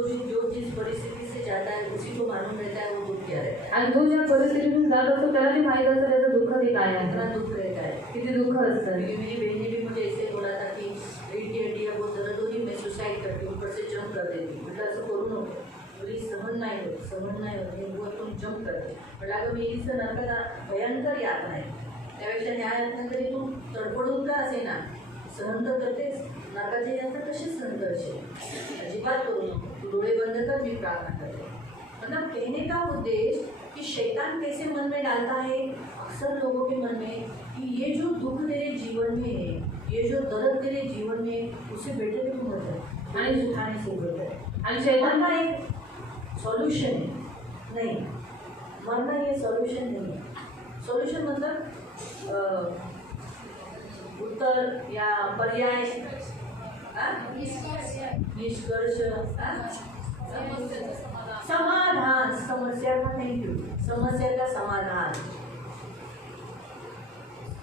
जिस परिस्थिति से जाता है उसी को मालूम रहता है वो दुख क्या रहता है. आणि जो ज्या परिस्थितीतून जात असतो त्याला ते माहीत असतं त्याचं दुःख ते काय कितना आहे, दुख रहता है. किती दुःख असतं. मेरी बहन ने भी मुझे ऐसे बोला था कि रीढ़ की हड्डियाँ बहुत दर्द होती, मैं सुसाइड करती हूँ, ऊपर से जंप कर देती. म्हटलं असं करू नको. बोली सहन नाही होत वो तुम जंप करते. म्हटलं अगं मी इथं नरकाला भयंकर यातना आहे, त्यापेक्षा न्याय यातना तरी तू तडफडून का असे ना सहन तर करतेस, नरकाची यातना कशी सहन करशील. अजिबात करू नको, तू डोळे बंद कर, मी प्रार्थना करते. मतलब कहने का उद्देश्य कि शैतान कैसे मन में डालता है अक्सर लोगों के मन में कि ये जो दुख तेरे जीवन में है, ये जो दर्द तेरे जीवन में है, उससे बेटर तू मर जाए आणि सुखाने से बेटर है. आणि शैतान मरना एक सॉल्यूशन है नहीं, मरना ये सॉल्यूशन नहीं है. सॉल्यूशन मतलब उत्तर या पर्याय, निष्कर्ष, समाधान. समस्या का थैंक यू, समस्या का समाधान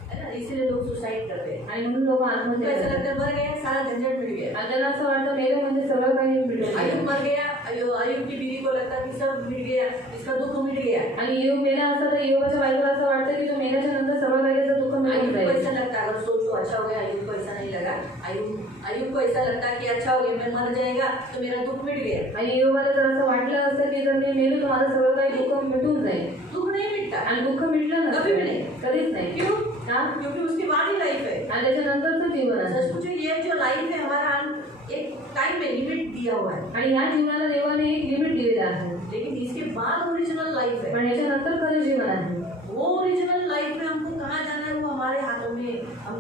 है ना. इसीलिए लोग सुसाइड करते हैं. आणि म्हणून लोक उनको आत्महत्या ऐसा करतात. लगता है मर गया सारा झंझट मिट गया. आणि त्यांना असं वाटतं मेलं म्हणजे सगळं काही मिळून अयुब गेलं. मर गया, अयुब की बीवी को लगता कि सब मिट गया, इसका दुख मिट गया. आणि योग मेला असं तर योगाच्या बायकोला असं वाटतं की तो मेल्याच्या नंतर सगळं काही त्याचं दुःख मिळून अयुब को जाईल. ऐसा लगता है, अगर सोचो अच्छा हो गया, अयुब को ऐसा नहीं लगा. अयुब को ऐसा लगता है कि अच्छा हो गया, मैं मर जाएगा तो मेरा दुख मिट गया. आणि योगाला जर असं वाटलं असतं की जर मी मेलो तर माझं सगळं काही दुःख मिटून जाईल. दुख नहीं मिटता. आणि दुःख मिटलं कभी भी नसतं, नाही. कधीच नाही. क्यों? का? क्योंकि उसकी बाद ही लाइफ है। आणि त्याच्यानंतरचं जीवन आहे सच पूछो ये जो लाइफ है हमारा एक टाइम में लिमिट दिया हुआ है, आणि या जीवनाला देवाने एक लिमिट दिलेलं आहे लेकिन इसके बाद ओरिजिनल लाइफ है। पण याच्यानंतर खरं जीवन आहे वो ओरिजिनल लाइफ में हमको कहाँ जाना है वो हमारे हाथों में, हम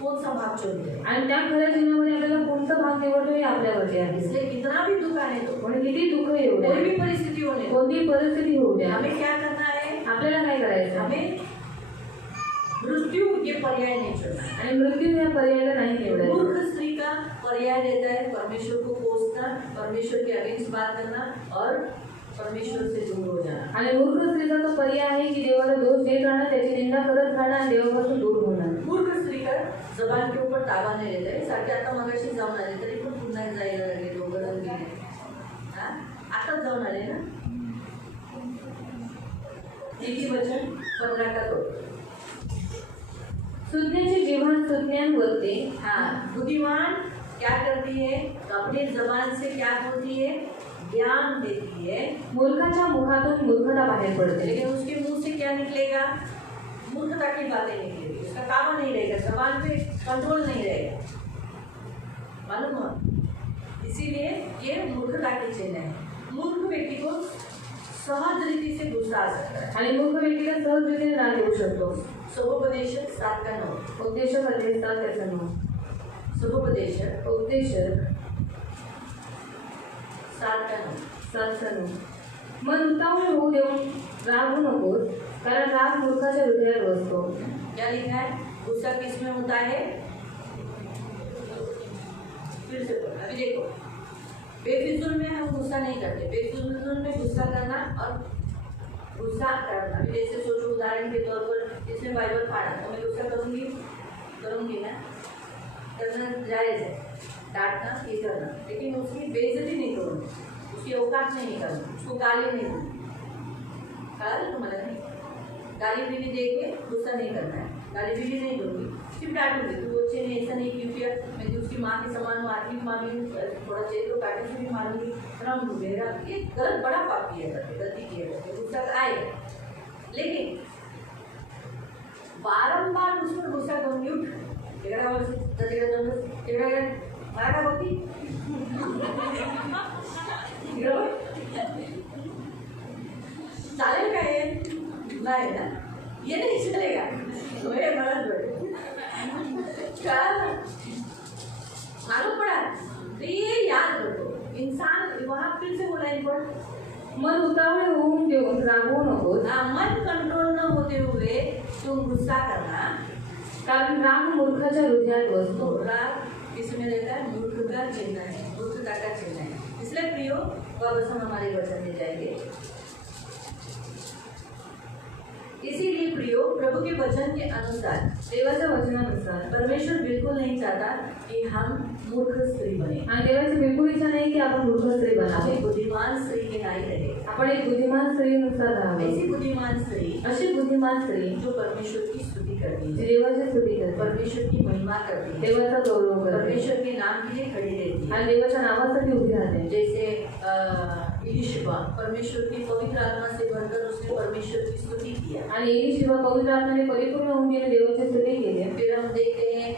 कौन सा भाग चुनते हैं। आणि त्या खऱ्या जीवनामध्ये आपल्याला कोणता भाग निवडतो हे आपल्यावरती आहे इसलिए कितना भी दुख आए तो, पण किती दुःख येऊ कोई द्या भी परिस्थिति होने दो, कोणतीही परिस्थिती होऊ द्या हमें क्या करना है, आपल्याला काय करायचं हमें मृत्यु ये पर्याय नहीं चुनना है। आणि मृत्यू या पर्यायाला नाही निवडायचं मूर्ख स्त्री का पर्याय रहता है परमेश्वर को कोसना, परमेश्वर के अगेंस्ट बात करना और परमेश्वर से दूर हो जाना। आणि मूर्ख स्त्रीचा तो पर्याय आहे की देवाला दोष देत राहणं त्याची निंदा करत राहणं आणि देवापासून दूर होणं मूर्ख स्त्री का जबान के ऊपर ताबा नहीं रहता है। सारखे आता मगाशी जाऊन आले तरी पण पुन्हा जायला लागले, दोघं जण गेले, आताच जाऊन आले ना। नीति वचन 15 का 2। सुज्ञाचे जीवन सुज्ञांवरते हाँ, बुद्धिमान क्या करती है तो अपनी जबान से क्या बोलती है, ज्ञान देती है, मूर्खाच्या मुखातून मूर्खता बाहेर पडते लेकिन उसके मुंह से क्या निकलेगा, मूर्खता की बातें निकलेगी, उसका काबू नहीं रहेगा, जबान पे कंट्रोल नहीं रहेगा, मालूम हुआ। इसीलिए ये मूर्खता के चिन्ह है। मूर्ख व्यक्ति को सहज रीति से गुस्सा आ सकता है। आणि मूर्ख व्यक्तीला सहजरित्या राग येऊ शकतो समुपदेशक 7 का 9। उपदेशक अध्याय 7 त्याचा 9 समुपदेशक उपदेशक 7 का 9। 7चा 9 मन उतावळे होऊ देऊन रागू नकोस कारण राग मूर्खाच्या हृदयात बसतो क्या लिखा है, गुस्सा किस में होता है, फिर से पढ़ो, अभी देखो, बेफिजूल में हम गुस्सा नहीं करते। बेफिजूल में गुस्सा करना और गुस्सा करना, अभी जैसे सोचो उदाहरण के तौर पर इसने बाइबल फाड़ा तो मैं गुस्सा करूंगी ना, करना जायज़ है, डांटना ये करना, लेकिन उसकी बेइज्जती नहीं करूँगी, उसकी औकात नहीं करना, उसको गाली नहीं दूँगी। कहा तुम्हारा नहीं, गाली बीली दे के गुस्सा नहीं करना है, गाली बीली नहीं दूंगी, सिर्फ डांटूंगी, तू बच्चे ने ऐसा नहीं क्यों किया, मैं तो उसकी माँ के समान हूँ, आदमी मामी हूँ, थोड़ा चाहिए तो काटे से भी मारूंगी, रंग मेरा ये गलत बड़ा पाप किया करते, गलती किया करते, गुस्सा आएगा, लेकिन बारंबार उस पर गुस्सा करूंगी, उठ टेकड़ा मारा का होती चालेल का ये नाही ना, ये नहीं चलेगा, मेरे मदद मालूम पड़ा तो ये याद रखो। इंसान वहाँ फिर से बोला इनको, मन उतावळे होऊन देऊन रागवू नकोस मन कंट्रोल न होते हुए तुम गुस्सा करना, कारण राग मूर्खाच्या हृदयात बसतो तो राग किसमें रहता है, मूर्ख का चिन्ह है, मूर्खता का चिन्ह है। इसलिए प्रियो वापस हम हमारे वचन में जाएंगे। इसीलिए प्रियो प्रभु के वचन के अनुसार, देवाच्या वचनानुसार परमेश्वर बिल्कुल नहीं चाहता कि हम मूर्ख स्त्री बने। आणि देवाची बिलकुल इच्छा नाही की आपण मूर्ख स्त्री हम बनावे एक बुद्धिमान स्त्री के नाही रहे। आपण एक बुद्धिमान स्त्रीनुसार राहावे ऐसी बुद्धिमान स्त्री अशी बुद्धिमान स्त्री जो परमेश्वर की स्तुति करती जी है, देवाची स्तुती करते परमेश्वर की महिमा करती है, देवाचा गौरव करते परमेश्वर के नाम के लिए खड़ी रहती है। आणि देवाच्या नावासाठी उभी राहते जैसे इलिशिबा परमेश्वर की पवित्र आत्मा से भरकर उसने परमेश्वर की स्तुति किया। आणि एलिशिबा पवित्र आत्म्याने परिपूर्ण होऊन गेले देवाची स्तुती केली फिर हम देखते हैं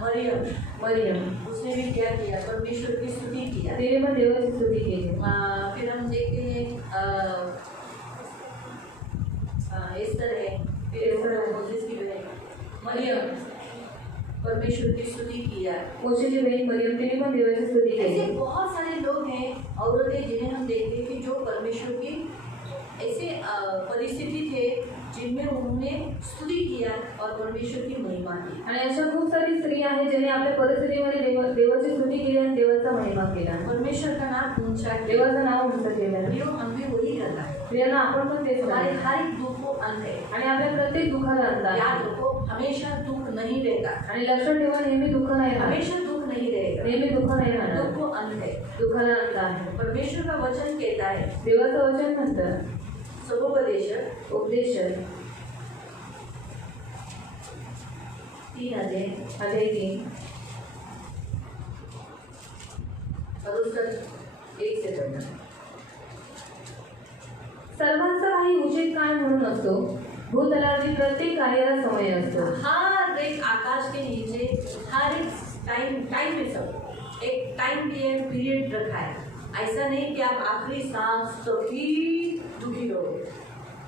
मरियम, मरियम उसने भी क्या किया, परमेश्वर की स्तुति किया। तिने पण देवाची स्तुती केली फिर हम देखते हैं एस्तर है, फिर मोसेस की बहन मरियम परमेश्वर की स्तुति किया। मोशेची बहीण मरियम तिने पण देवाची स्तुती ऐसे केली बहुत सारे लोग हैं, औरतें जिन्हें हम देखते हैं कि जो परमेश्वर की ऐसे परिस्थिति थे जिनमें उन्होंने स्तुति किया और परमेश्वर की महिमा की। आणि अशा खूप सारी स्त्रिया आहेत ज्यांनी आपल्या परिस्थितीमध्ये देवाची स्तुती केली आणि देवाचा महिमा केला परमेश्वर का नाम ऊंचा किया। देवाचं नाव उंच केलं प्रियो, हमें वही करना है। प्रियांना आपण पण तेच हमारे करायचं. हर एक दुख को अंत है, आणि आपल्या प्रत्येक दुःखाला अंत आहे याद रखो, हमेशा दुख नहीं रहता, आणि लक्षात ठेवा नेहमी दुःख नाही राहत हमेशा दुख नहीं रहेगा, नेहमी दुःख नाही राहणार दुख को अंत है। दुःखाला अंत आहे परमेश्वर का वचन कहता है, देवाचं वचन म्हणतं समुपदेशक उपदेश 3 अध्याय अध्याय 3 और उसका 1 से पढ़ना। सर्वांचा काही उचित काळ म्हणून असतो भूतलावरील प्रत्येक कार्याला समय असतो. हर एक आकाश के नीचे हर एक टाइम में सब एक टाइम भी है, पीरियड रखा है. ऐसा नहीं कि आप आखिरी सांस तभी दुखी रहो.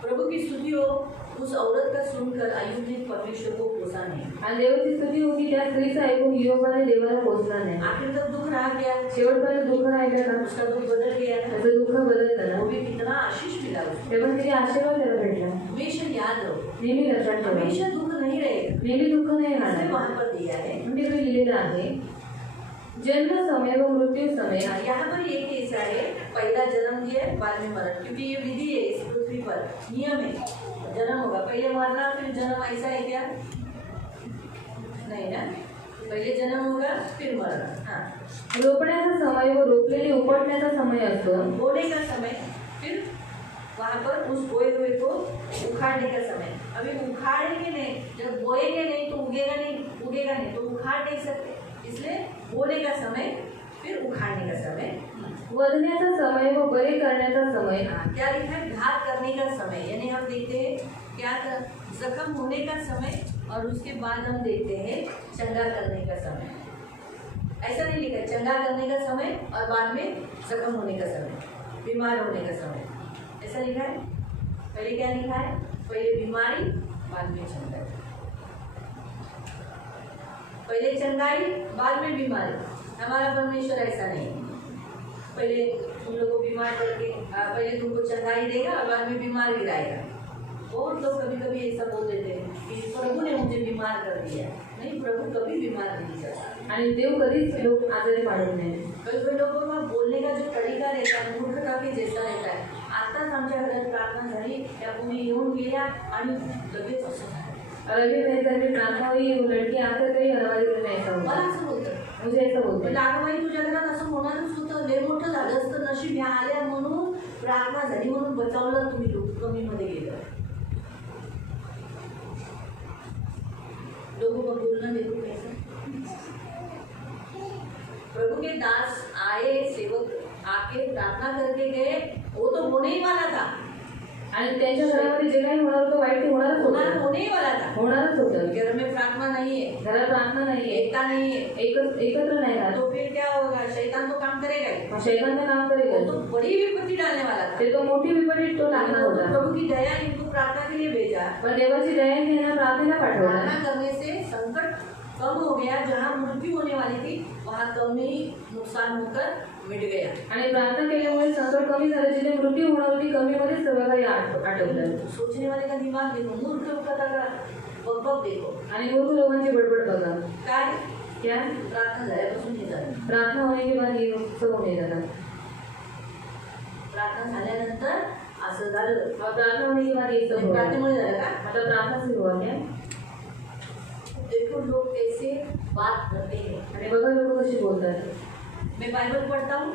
प्रभु की स्तुति हो. उस औरत का सुनकर अय्यूब ने परमेश्वर को कोसा नहीं. आणि देवाची स्तुती होती त्या स्त्रीचं ऐकून योबाने देवाला पोचला नाही. आखिर तक दुख रहा क्या? शेवटपर्यंत दुःख राहिलं का? उसका दुख बदल गया. त्याचं दुःख बदललं वो ना. भी कितना आशीष मिला उसको. ते पण किती आशीर्वाद त्याला भेटला. हमेशा याद रहो, नेहमी लक्षात ठेवा. हमेशा दुख नहीं रहेगा. नेहमी दुःख नाही इसने राहणार. वहां पर दिया है. म्हणजे तो लिहिलेलं आहे जन्म समय व मृत्यू समय. यहाँ पर ये केस है, पहला जन्म दिया बाद में मरण, क्योंकि ये विधि है इस पृथ्वी पर, नियम है. जन्म होगा, पहले मरना फिर जन्म, ऐसा है क्या? नहीं ना. पहले जन्म होगा फिर मरना. हाँ. रोपण्याचा समय व रोपलेली उपटण्याचा समय असतो. बोने का समय, फिर वहाँ पर उस बोए हुए को उखाड़ने का समय. अभी उखाड़ेंगे नहीं, जब बोएंगे नहीं तो उगेगा नहीं तो उखाड़ नहीं सकते. इसलिए बोने का समय फिर उखाड़ने का समय. वधण्याचा समय व बरे करण्याचा समय. क्या लिखा है? घात करने का समय. यानी हम देखते हैं क्या जख्म होने का समय और उसके बाद हम देखते हैं चंगा करने का समय. ऐसा नहीं लिखा है चंगा करने का समय और बाद में जख्म होने का समय, बीमार होने का समय. ऐसा लिखा है. पहले क्या लिखा है? पहले बीमारी बाद में चंगाई. पहले चंगाई बाद में बीमारी. हमारा परमेश्वर ऐसा नहीं है. पहले तुम लोग को बीमार करके पहले तुमको चंगाई देगा और बाद में बीमार गिराएगा. बहुत लोग कभी कभी ऐसा बोल देते हैं कि प्रभु ने मुझे बीमार कर दिया. नहीं, प्रभु कभी बीमार नहीं करता. आणि देव कधीच लोक आजारी पाडत नाही. कई कई लोगों का बोलने का जो तरीका रहता है मूर्खता के जैसा रहता है. आताच आमच्या घरात प्रार्थना झाली, त्या कोणी येऊन गेल्या आणि लगेच असं झालं. रवि मेरे घर में प्रार्थना हुई, वो लड़की आकर गई और हमारे घर में ऐसा मला हुआ. असं होतं. मुझे ऐसा बोलते पण नागबाई तुझ्या घरात असं होणारच होतं. लय मोठं झालं असतं. नशीब ह्या आल्या म्हणून, प्रार्थना झाली म्हणून बचावलं तुम्ही लोक. कमी मध्ये गेलं. लोगों को बोलना देखो कैसा. प्रभु के दास आए, सेवक आके प्रार्थना करके गए. वो तो होने ही वाला था. आणि त्यांच्या घरामध्ये जे काही होणार होतं वाईट ते होणारच होतं. होने ही वाला था. होणारच होतं. घर में प्रार्थना नहीं है, घरात प्रार्थना नाहीये, एकता नहीं है, एकत्र नाही राहत. तो फिर क्या होगा? शैतान तो काम करेगा ही. मग शैतानचं काम वो करेल. तो बड़ी विपत्ति डालने वाला था. ते तो मोठी विपरीत तो लागणार तो होता. प्रभु की दया इनको प्रार्थना के लिए भेजा. पण देवाची दयाने यांना प्रार्थना पाठवला. प्रार्थना करने से संकट कम हो गया. जहाँ मृत्यू होने वाली थी वहाँ कमी नुकसान होकर मिट गया. आणि प्रार्थना केल्यामुळे संकट कमी झालं. जिथे मृत्यू होणार होती कमीमध्ये सर्व काही आटवलं. सोचने वाले का दिमाग देखो, मूर्ख लोग का बकबक देखो. आणि मूर्ख लोकांची बडबड बघा. काय? क्या? प्रार्थना झाल्यापासून हे झालं. प्रार्थना होने के बाद ये सब होने लगा. प्रार्थना झाल्यानंतर असं झालं. और प्रार्थना होने के बाद ये सब हुआ. प्रार्थनेमुळे झालं का? मतलब प्रार्थना से हुआ क्या? देखो लोग कैसे बात करते हैं. आणि बघा लोक कशी बोलतात. मैं बाइबल पढ़ता हूँ,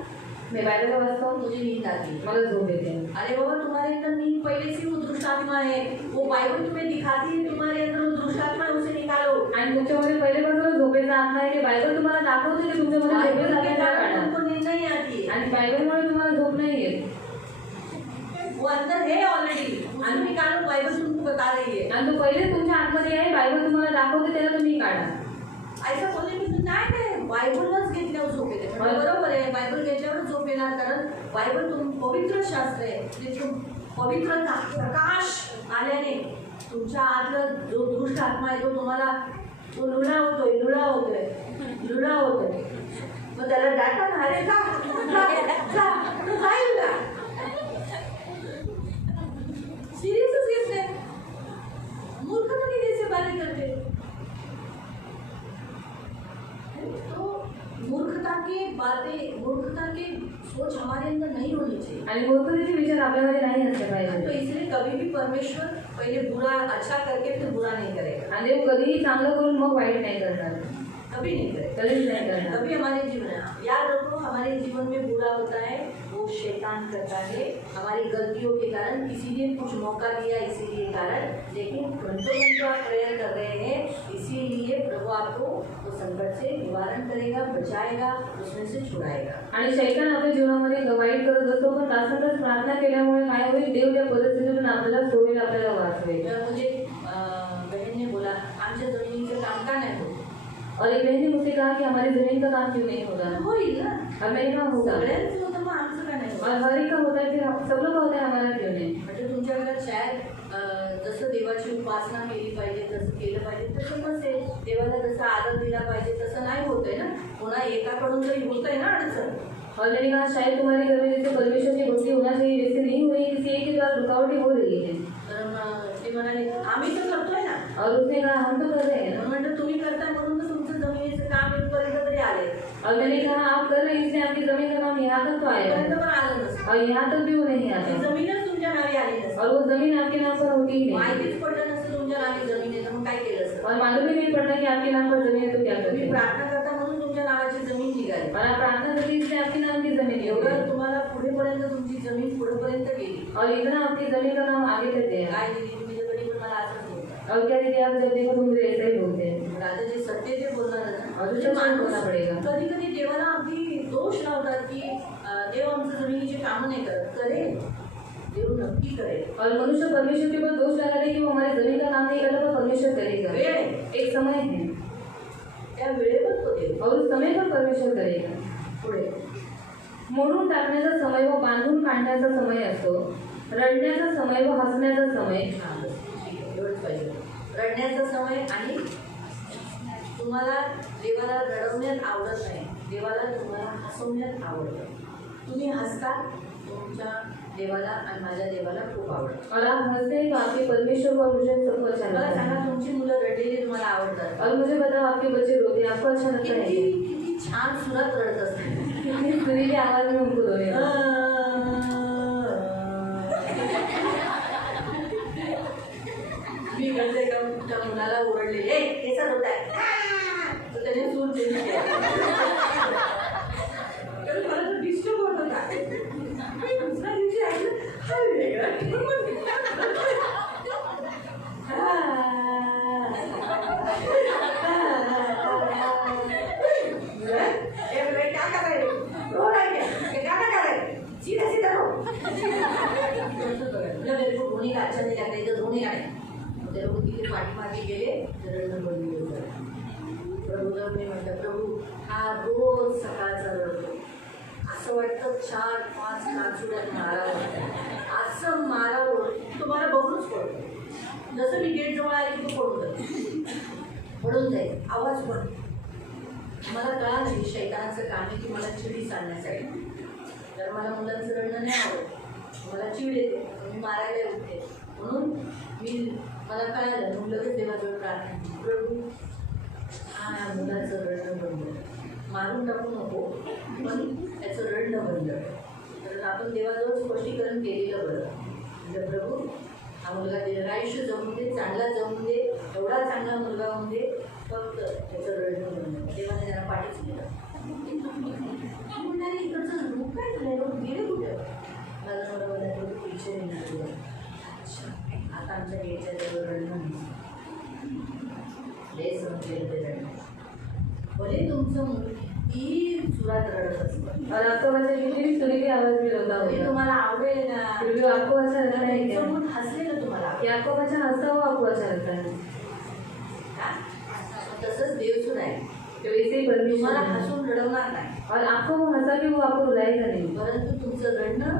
मैं बाइबल वाचता हूँ, मुझे नींद आती है. मला झोप येते. अरे बाबा, तुम्हारे अंदर नींद पहले से वो दुष्ट आत्मा है. वो बाइबल तुम्हें दिखाती है तुम्हारे अंदर वो दुष्ट आत्मा है, उसे निकालो. आणि तुमच्यामध्ये पहिलेपासून झोपेचा आत्मा आहे की बायबल तुम्हाला दाखवते की तुमच्यामध्ये झोपेचा बाइबल के आत्मा कारण काढा. तुमको नींद नहीं आती है. आणि बायबलमुळे तुम्हाला झोप नाही येत. वो अंदर है ऑलरेडी. उसे निकालो. बाइबल तुमको बता रही है. आणि तो पहिले तुमच्या आतमध्ये आहे. बायबल तुम्हाला दाखवते त्याला तुम्ही काढा. ऐसा बोलले मी नाही, बायबलच घेतल्यावर झोप येते. बरोबर आहे, बायबल घेतल्यावर झोप येणार. कारण बायबल पवित्र शास्त्र आहे. तिथून पवित्रता प्रकाश आल्याने तुमच्या आतलं जो दुष्ट आत्मा आहे तो तुम्हाला तो लुळा होतोय. मग त्याला डाटा अरे जाईल का? सिरियसच घेत नाही. मूर्खता की कैसे बातें करते. तो मूर्खता के सोच हमारे अंदर नहीं होनी चाहिए. आणि मूर्खतेचे विचार आपल्यामध्ये नाही असले तो पाहिजे. इसलिए कभी भी परमेश्वर पहले बुरा अच्छा करके फिर बुरा नहीं करेगा. आणि देव कधीही चांगलं करून मग वाईट नाही करणार. कभी नहीं करेगा. कधीच नाही करणार. कभी हमारे जीवन में याद रखो, हमारे जीवन में बुरा होता है वो शैतान करता है हमारी गलतियों के कारण, किसी ने कुछ मौका दिया इसीलिए कारण, लेकिन घंटों आप प्रेयर कर रहे हैं, इसीलिए प्रभु आपको उस संकट से निवारण करेगा, बचाएगा, उसमें से छुड़ाएगा. आणि शैतान आपल्या जीवनामध्ये वाईट करत असतो, पण तासनतास प्रार्थना केल्यामुळे काय होईल, देव त्या परिस्थितीतून आपल्याला सोडेल, आपल्याला वाचवेल. तर मुझे बहन ने बोला आमच्या जमिनीचं काम का नाही होत. और एक बहन ने मुझसे कहा कि हमारी जमीन का काम क्यों नहीं होगा. होईल ना, और मैंने कहा होगा. सगळ्यांचं होतं, मग आमचं का नाही होत. और हर एक का होता है, फिर सब लोग का होता है, हमारा क्यों नहीं. म्हणजे तुमच्या घरात शाळेत जसं देवाची उपासना केली पाहिजे, तसं केलं पाहिजे, तसं नसेल. देवाला जसा आदर दिला पाहिजे तसं नाही होतंय ना. पुन्हा एकाकडून तरी होतंय ना अडचण. और मैंने कहा शायद तुम्हारे घर में जैसे परमेश्वर की भक्ति होना चाहिए वैसे नहीं हो रही, किसी एक के द्वारा रुकावटें हो रही है. तर ते म्हणाले आम्ही तर करतोय ना. और उसने कहा हम तो कर रहे हैं. म्हणलं तुम्ही करताय म्हणून तर तुमचं जमिनीचं काम इथपर्यंत तरी आले. और मैंने कहा आप कर रहे हैं इसलिए आपकी जमीन का नाम यहाँ तक तो आया इथपर्यंत है. पण आलं नसतं. और यहाँ तक भी वो नहीं ती आता. जमीनच तुमच्या नावी आली नसते. और वो जमीन आपके नाम पर होती ही नहीं. माहितीच पडलं नसतं तुमच्या नावी जमीन आहे तर मग काय केलं असतं. और मालूम ही नहीं पड़ता कि आपके नाम पर जमीन है तो क्या करते तुम्ही हैं. प्रार्थना करता म्हणून तुमच्या नावाची जमीन निघाली. और आप प्रार्थना करते हैं इसलिए आपके नाम की जमीन है. एवढं तुम्हाला पुढेपर्यंत तुमची जमीन पुढेपर्यंत गेली. और इतना आपकी जमीन का नाम आगे करते हैं. काय दिली तुम्ही तर कधी पण मला असंच बोलता. और क्या दीदी आप जब देखो तो मुझे ऐसा ही बोलते हैं. पण आता जे सत्य ते बोलणार ना, और ते सच माणूस बोलना पड़ेगा. कधी कधी देवाला अगदी दोष लावतात की देव आमचं जमिनीची कामं नाही करत. करेल, देव नक्की करेल. और मनुष्य परमेश्वर के ऊपर दोष लगा रहे कि वो हमारी जमीन का काम नहीं करता पर परमेश्वर करेगा. वेळ आहे, एक समय है त्या वेळेवर तो देव और उस समय पर परमेश्वर करेगा. पुढे मोडून टाकण्याचा समय व बांधून काढण्याचा समय असतो. रडण्याचा समय व हसण्याचा समय. हा, बस. ठीक आहे, एवढंच पाहिजे. रडण्याचा समय आणि तुम्हाला देवाला रडवण्यात आवडत नाही, देवाला तुम्हाला हसवण्यात आवडतं. तुम्ही हसता, तुमच्या देवाला आणि माझ्या देवाला खूप आवडतं. और आप हंसते हैं तो आपके परमेश्वर को और मुझे सबको अच्छा मला लगता सांगा है. तुमची मुलं रडलेली तुम्हाला आवडतात. और मुझे बताओ आपके बच्चे रोते हैं आपको अच्छा लगता है. किती किती छान सुरात रडत असते. कितनी सुरीली आवाज में उनको रोने लगता है. मी कळते का त्या मुलाला ओरडले ए केसा होत आहे तर त्याने सूर चेंज केला. तर मला तो डिस्टर्ब होत होता. मी दुसऱ्या दिवशी ऐकलं हा वेगळा क्या कर रहे हो, रो रहे हैं क्या कर रहे हैं, सीधा सीधा रो. मेरे को रोने का अच्छा नहीं लगता, इधर रोने का नहीं. ते लोक तिथे पाठीमागे गेले तर रडणं बंद झालं. प्रभूला मी म्हटलं प्रभू हा रोज सकाळचा रडतो, असं वाटतं 4-5 काचुड्यात मारावं, असं मारावं. तुम्हाला बघूनच पडतो. जसं मी गेट जवळ आले की तो पडून जाईल आवाज पण. मला कळालं की शैतानाचं काम आहे की मला चिडी सांगण्यासाठी. तर मला मुलांचं रडणं नाही आवडत, मला चिड येते, मी मारायला उठते. म्हणून मला कळालं मग लगेच देवाजवळ प्रार्थना केली. प्रभू हा मुलाचं रडणं बंद, मारून टाकू नको पण त्याचं रडणं बंद. तर आपण देवाजवळ स्पष्टीकरण केलेलं बरं. म्हणजे प्रभू हा मुलगा दीर्घायुष्य जगून दे, चांगला जगून दे, एवढा चांगला मुलगा होऊन दे, फक्त त्याचं रडणं बंद. देवाने त्याला पाठीच केलं. म्हणाले इकडचं रूप काय झालं, गेले कुठे. मला थोडं बोलायचं पिक्चर येणार. आता आमच्या गेटच्या जवळ रडणं नाही, लय सहन केलं ते रडणं. भले तुमचं मुलं किती सुरात रडत असतं और आपको बच्चा कितनी भी सुरीली आवाज में रोता तरी होगा, तुम्हाला आवडेल ना. फिर भी आपको अच्छा लगता है क्या? समोर हसलेलं तुम्हाला कि आपको बच्चा हंसता हुआ आपको अच्छा लगता है. हा? तसंच देव सुद्धा आहे. तो वैसे ही परमेश्वर तुम्हाला है. हसून रडवणार नाही, और आपको वो हंसा कि वो आपको रुलाएगा नहीं. परंतु तुमचं रडणं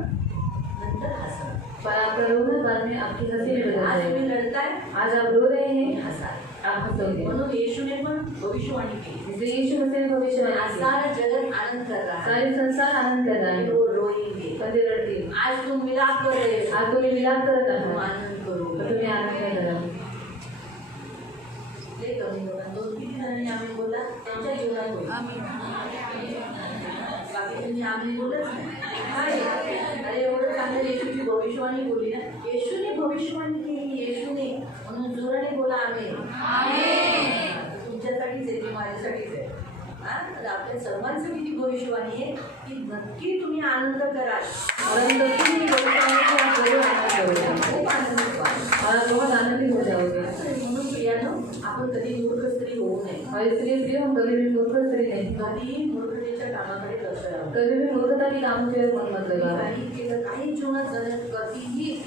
नंतर हसणं. पर आपका रोना बाद में आपकी हंसी में बदल आज तुम्ही जाएगा. रडताय, आज आप रो रहे हैं, हसाल. आप हंसोगे. म्हणून येशूने पण भविष्यवाणी केली. इसलिए यीशु मसीह ने भविष्यवाणी की. सारा जगत आनंद कर रहा है, सारे संसार आनंद कर रहा है, तो रोएंगे. कधी रडतील. आज तुम मिलाप कर रहे हो, आज तुम्ही विलाप करत तुम आहात आनंद तर करो. तुम्ही आनंद नाही करा. ते कमी लोकांना 2-3 जणांनी आम्ही बोलला त्यांच्या जीवनात होईल. बाकी तुम्ही आम्ही बोलत नाही. अरे एवढं चांगलं येशूची भविष्यवाणी बोलली ना, येशूने भविष्यवाणी केली, येशूने. म्हणून जोराने बोला आमेन. तुमच्यासाठीच आहे, ती माझ्यासाठीच आहे. हा, तर आपल्या सर्वांसाठी ती भविष्यवाणी आहे की नक्की तुम्ही आनंद कराल. और नक्की मी बोलता हूँ कि आप जरूर आनंद करोगे खूप आनंद व्हाल. और आप बहुत आनंदित हो जाओगे. म्हणून प्रियानो, आपण कधी मूर्ख स्त्री होऊ नये. और इसलिए प्रिय हम कभी भी मूर्ख स्त्री नहीं, कधी मूर्खतेच्या कामाकडे लक्ष द्यावं. कभी भी मूर्खता की कामों की ओर मन मत लगाओ. काही केलं, काही जीवनात झालं, कधीही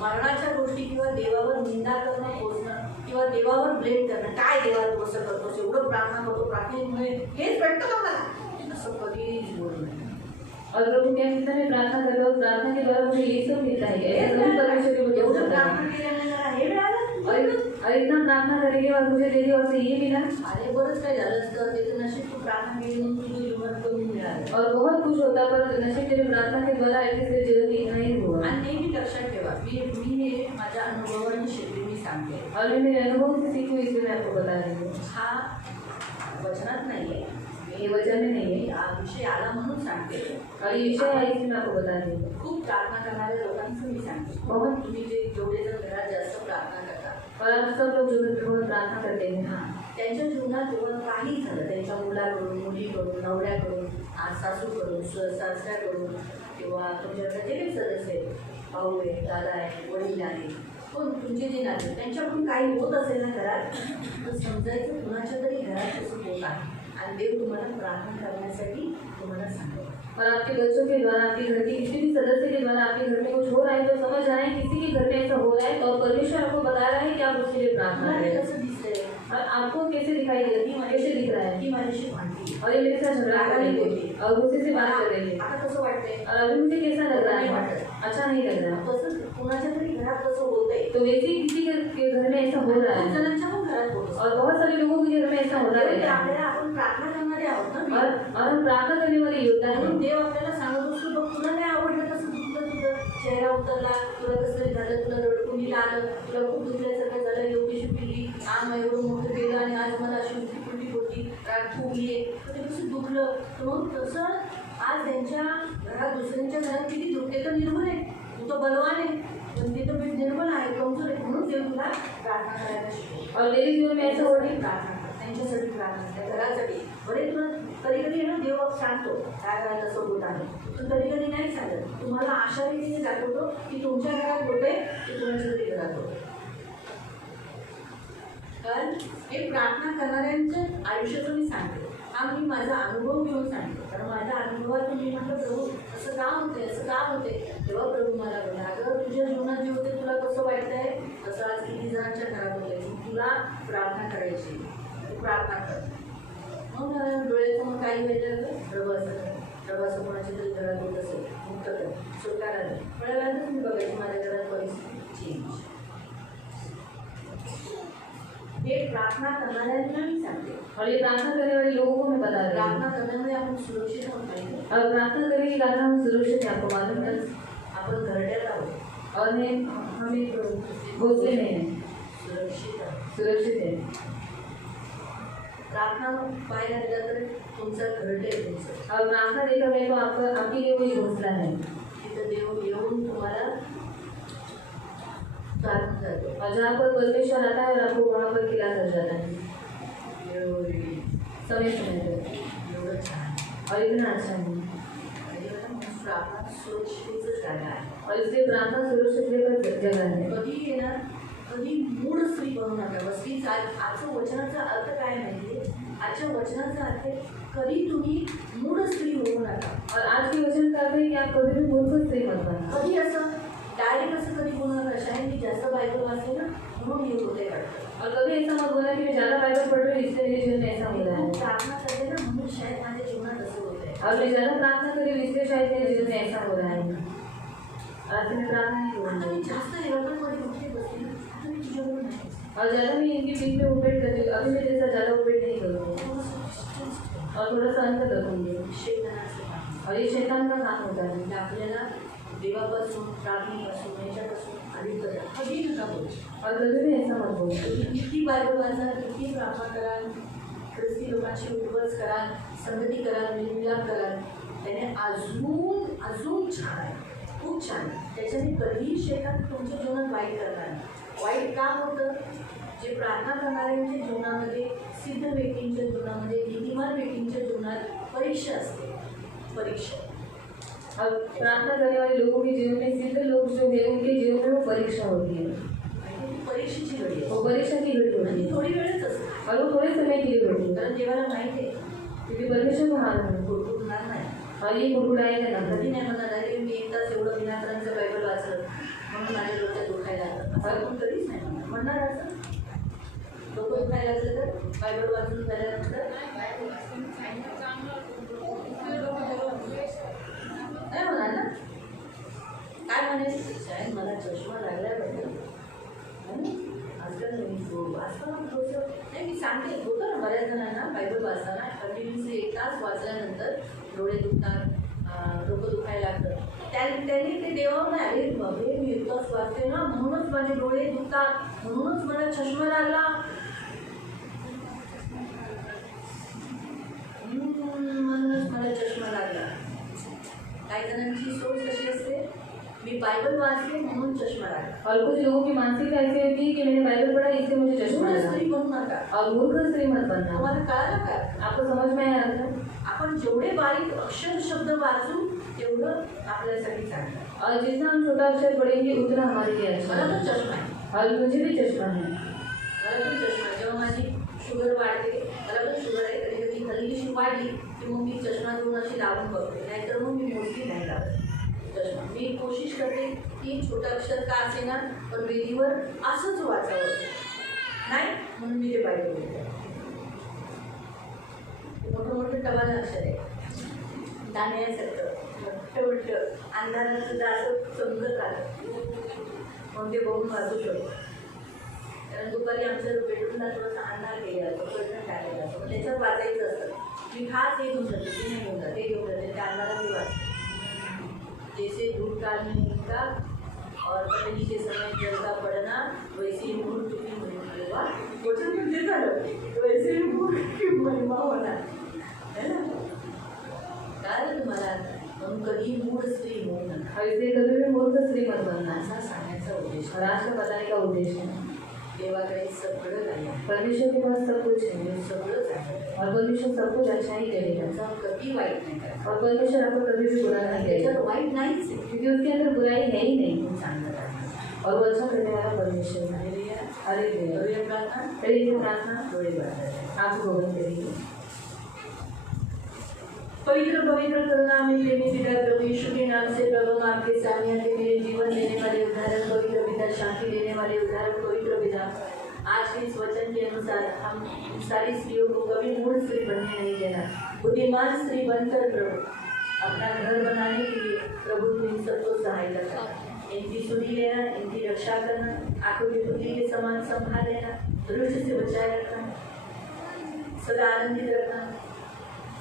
मरणाच्या गोष्टी किंवा देवावर निंदा करणं, पोचणं किंवा देवावर ब्लेम करणं, काय देवा तू असं करतोस, एवढं प्रार्थना करतो, प्रार्थनेमुळे हेच भेटतं का मला, असं कधीच बोलू नये. और प्रभु क्या कहता है, प्रार्थना करो, प्रार्थना के द्वारा मुझे ये सब मिलता है, ऐसा कभी परमेश्वर की वजह एवढं से प्रार्थना केल्याने मला हे मिळालं. और इतना प्रार्थना करेंगे और मुझे दे दी और से ये मिला. अरे बरंच काय झालं असतं, त्याचं नशीब तू प्रार्थना केली म्हणून तुझ्या जीवनात कमी मिळालं. और बहुत कुछ होता पर नशीब तेरे प्रार्थना के द्वारा ऐसे जीवन इतना ही हुआ. आणि नेहमी लक्षात ठेवा, मी हे माझ्या अनुभवाने शिकले, मी सांगते. और मैं मेरे अनुभव से सीखी हुई इसलिए मैं आपको बता रही हूँ. हा वचनात नाहीये, ये वचन में नहीं है हा विषय आला म्हणून सांगते. और ये विषय है इसलिए मैं आपको बता रही हूँ. खूप प्रार्थना करणाऱ्या लोकांचं मी सांगते. बहुत. तुम्ही जे जेवढे जण घरात जास्त प्रार्थना करता, और आप सब लोग जो बहुत प्रार्थना करते हैं, त्यांच्या जीवनात जेव्हा काही झालं, त्यांच्या मुलाकडून, मुलीकडून, नवऱ्याकडून, सासूकडून, सासऱ्याकडून किंवा तुमच्याकडे जे काही सदस्य आहेत, भाऊ आहे, दादा आहे, वडील आहे, कोण तुमचे जे नाते, त्यांच्याकडून काही होत असेल ना घरात, तर समजायचं कुणाच्या तरी घरात तसं होत आहे आणि देव तुम्हाला प्रार्थना करण्यासाठी तुम्हाला सांगतो. और आपके बच्चों के द्वारा, आपके घर के किसी भी सदस्य के द्वारा आपके घर में कुछ हो रहा है तो समझ आए किसी के घर में ऐसा हो रहा है तो परमेश्वर आपको बता रहा है कि आप उसके लिए प्रार्थना तुम्हाला करें. कसं दिसतंय और आपको कैसे दिखाई दे रही है, कैसे दिख रहा है, की माझ्याशी भांडली, और ये मेरे साथ झगड़ा कर रही है और गुस्से से बात कर रही है, आता कसं वाटतंय, और अभी मुझे कैसा लग रहा है, अच्छा नहीं लग रहा. तसं कुणाच्या तरी घरात कसं होतंय, तो वैसे ही किसी के घर में ऐसा हो रहा खूप है जणांच्या पण घरात होत और बहुत सारे लोगों के घर में ऐसा हो रहा है. आपल्याला आपण प्रार्थना करणारे आहोत ना, और हम प्रार्थना करने वाले योद्धा म्हणून हैं. देव आपल्याला सांगत असतो, बघ तुला नाही आवडलं तसं दुखलं, तुझं चेहरा उतरला, तुला कसं झालं, तुला रडकुंडीला आलं, तुला खूप दुखल्यासारखं झालं, एवढीशी पिल्ली, आज मग एवढं मोठं केलं आणि आज मला अशी उलटी पुलटी होती, राग फुगली आहे, तर ते कसं दुखलं. तर मग तसं आज त्यांच्या घरात, दुसऱ्यांच्या घरात किती दुखते, तर निर्मळ आहे, तू तर बलवान आहे, पण ते तर निर्मळ आहे, कमजोर आहे, म्हणून देव तुला प्रार्थना करायला शिकतो. और मेरे जीवन में ऐसा हो रही है. प्रार्थना कर, त्यांच्यासाठी प्रार्थना, त्या घरासाठी. बरे तुला कधी कधी ना देव सांगतो त्या घरात असं होत आहे, पण कधी कधी नाही सांगत, तुम्हाला अशा रीतीने दाखवतो की तुमच्या घरात होते की तुमच्या तरी घरात होते. कारण हे प्रार्थना करणाऱ्यांचं आयुष्याचं मी सांगते, हा मी माझा अनुभव घेऊन सांगते. कारण माझ्या अनुभवातून मी म्हटलं, प्रभू असं का होते, असं का होते, तेव्हा प्रभू मला बोलला, अगं तुझ्या जीवनात जे होते तुला कसं वाटतंय, तसं आज किती जणांच्या घरात होते, तुला प्रार्थना करायची, तू प्रार्थना कर. मग डोळ्यासमोर काही वेळेला प्रभू असं कोणाच्या तरी घरात होत असेल, मुक्त कर, स्वीकारा. थोड्या वेळानं तुम्ही बघायची माझ्या घरात परिस्थिती चेंज. हे प्रार्थना करणाऱ्यांना मी सांगते. और ये प्रार्थना करने वाले लोगों को मैं बता रही हूँ. प्रार्थना करण्यामुळे आपण सुरक्षित आहोत पाहिजे. और प्रार्थना करने के कारण हम सुरक्षित हैं, आपको मालूम है. आपण घरट्यात आहोत और हम एक घोंसले में हैं, सुरक्षित आहोत. सुरक्षित है. प्रार्थना पाहायला गेला तर तुमचं घरटे आहे तुमचं. और प्रार्थना देखा गया तो आपके लिए कोई घोंसला है. तिथं देव येऊन तुम्हाला प्रार्थना करतो. और जहाँ पर परमेश्वर आता है और आपको वहाँ पर खिला कर जाता है समय समय पर. एवढं छान. और इतना अच्छा है. प्रार्थना सुरक्षितेचं जागा आहे. और इसलिए प्रार्थना सुरक्षित जगह है. कधी येणार, कधी मूढ स्त्री बनू नका. बस आजचं वचनाचा अर्थ काय माहिती, आजच्या वचनाचा अर्थ आहे, कधी तुम्ही मूढ स्त्री होऊ नका. और आज के वचन का अर्थ है कि आप कभी भी मूर्ख स्त्री मत बनना. कधी असं डायरेक्ट असं कधी बोलू नका, शायद मी जास्त बायबल वाचते ना म्हणून हे होते वाटतं. और कभी ऐसा मत बोला कि मैं ज़्यादा बाइबल पढ़ रही हूँ इसलिए मेरे जीवन में ऐसा हो रहा है. प्रार्थना करते ना म्हणून शायद माझ्या जीवनात असं होत आहे. और मैं ज़्यादा प्रार्थना करी हूँ इसलिए शायद मेरे जीवन में ऐसा हो रहा है. आज मैं प्रार्थना नहीं आता करूँगी. मी जास्त लेवलमध्ये उठते बसते ना, आता मी तुझ्याबरोबर नाही. और ज़्यादा मैं इनके बीच में उपरेट करती हूँ. अभी मैं जैसा ज़्यादा उपरेट नहीं करूँगी और थोड़ा सा अंतर रखूँगी. शैतानाचं काम. और ये शैतान का काम होता है. म्हणजे आपल्याला देवापासून, प्रार्थनेपासून, याच्यापासून अलीकडे कधी नका बोलू. और कभी भी ऐसा मत बोलो. तुम्ही किती बायबल वाचा, किती प्रार्थना कराल, ख्रिस्ती लोकांशी उपवास कराल, संगती कराल, मेलमिलाप कराल, त्याने अजून छान आहे, खूप छान आहे. त्याच्याने कधीही शैतान तुमच्या जीवनात वाईट करणार नाही. वाईट का होतं, जे प्रार्थना करणाऱ्यांच्या जीवनामध्ये, सिद्ध व्यक्तींच्या जीवनामध्ये, नीतिमान व्यक्तींच्या जीवनात परीक्षा असते. परीक्षा अब प्रार्थना करने वाले लोगों के जीवन में सिद्ध लोग जो है उनके जीवन में वो परीक्षा होती है, परीक्षेची घडी वो परीक्षा की घड़ी होती आणि है थोडी वेळच असते. और वो थोड़े समय के लिए होती है कारण देवाला माहिती आहे क्योंकि परमेश्वर को मालूम है कुरकुरणार नाही. और ये कुड़कुड़ाएगा ना कधी नाही म्हणणार अरे मी एक तास एवढं विनाकारांचं बायबल वाचलं म्हणून माझ्या डोक्यात दुखायला लागलं. असं आपण कधीच नाही म्हणणार. असं डोकं दुखायला लागलं तर बायबल वाचून झाल्यानंतर नाही होणार ना. काय म्हणेल शाळेत मला चष्मा लागल्याबद्दल आजकाल वाचताना थोडंसं नाही मी सांगते होतं ना बऱ्याच जणांना बायबल वाचताना कंटिन्युअसली 1 तास वाचल्यानंतर डोळे दुखतात, डोकं दुखायला लागतं. त्यांनी ते देवावर नाही अरे बाबे मी 1 तास वाचते ना म्हणूनच माझे डोळे दुखतात, म्हणूनच मला चष्मा लागला, म्हणूनच मला चष्मा लागला. काही जणांची सोच कशी असते मी बायबल वाचते म्हणून चष्मा लागला. और कुछ लोगों की मानसिकता ऐसी होती है कि मैंने बाइबल पढ़ा इससे मुझे चश्मा मूर्ख लगा. स्त्री बनू नका. और मूर्ख स्त्री मत बनना. तुम्हाला कळालं का? आपको समझ में आया था? आपण जेवढे बारीक अक्षर शब्द वाचू तेवढं आपल्यासाठी चांगलं. और जितना हम छोटा अक्षर पढ़ेंगे उतना हमारे लिए अच्छा मला है. तो चष्मा आहे. और मुझे भी चश्मा है. मला पण चष्मा आहे. जेव्हा माझी शुगर वाढते, मला पण शुगर आहे, कधी कधी हल्लीशी वाढली की मग मी चष्मा घेऊन अशी लावून बघते, नाहीतर मग मी मोस्टली नाही लावत चष्मा. मी कोशिश करते की छोटं अक्षर का असेना पण वेदीवर असंच वाचावं नाही म्हणून मी ते बायबल घेते. मोठं मोठं टवालं अक्षर आहे दाण्यासारखं मोठं मोठं अंधारात सुद्धा असं चमकत राहतं मग ते बघून वाचू शकतो. कारण दुपारी आमच्या बेडरूमला थोडासा अंधार केला जातो, प्रश्न टाकलेला असतो, मग त्याच्यात वाचायचं असतं. मी खास हे घेऊन जाते, ते नाही घेऊन जाते, हे घेऊन जाते, त्या अंधारात मी वाचते. जैसे भूतकाल में इनका और पतली के समय जल का पड़ना वैसे ही मूर्ख की महिमा वचन में देता है वैसे ही मूर्ख की महिमा होना है ना. काय तुम्हाला म्हणून कधी मूढ स्त्री होऊ नका. और इसलिए कभी भी मूर्ख स्त्री मत बनना. असा सांगण्याचा उद्देश. और आज का बताने का उद्देश्य है देवाकडे सगळं आहे, परमेश्वर के पास सब कुछ है सगळंच आहे. और परमेश्वर सब कुछ अच्छा ही करेगा. त्याचा कधी वाईट नाही करायचं. और परमेश्वर आपको कभी भी बुरा नहीं करेगा त्याच्यात वाईट नाहीच आहे. क्योंकि उसके अंदर बुराई है ही नहीं चांगलं आहे. और वो अच्छा करने वाला परमेश्वर है. हालेलुया. अरे करूया प्रार्थना. करिए प्रार्थना. डोळे बंद. आपको बंद करिए. पवित्र पवित्र करुणामय प्रेमी पिता प्रभु यीशु के नाम से प्रभु हम आपके सामने आते मेरे जीवन देने वाले उदाहरण पवित्र पिता, शांति देने वाले उदाहरण पवित्र पिता, आज के इस वचन के अनुसार हम सारी स्त्रियों को कभी मूढ़ स्त्री बनने नहीं देना, बुद्धिमान स्त्री बनकर प्रभु अपना घर बनाने के लिए प्रभु तुम इन सबको सहायता करना, इनकी सुधी लेना, इनकी रक्षा करना, आंखों की पुतली के समान संभाल लेना, दुष्ट से बचाए रखना, सदा आनंदित रखना,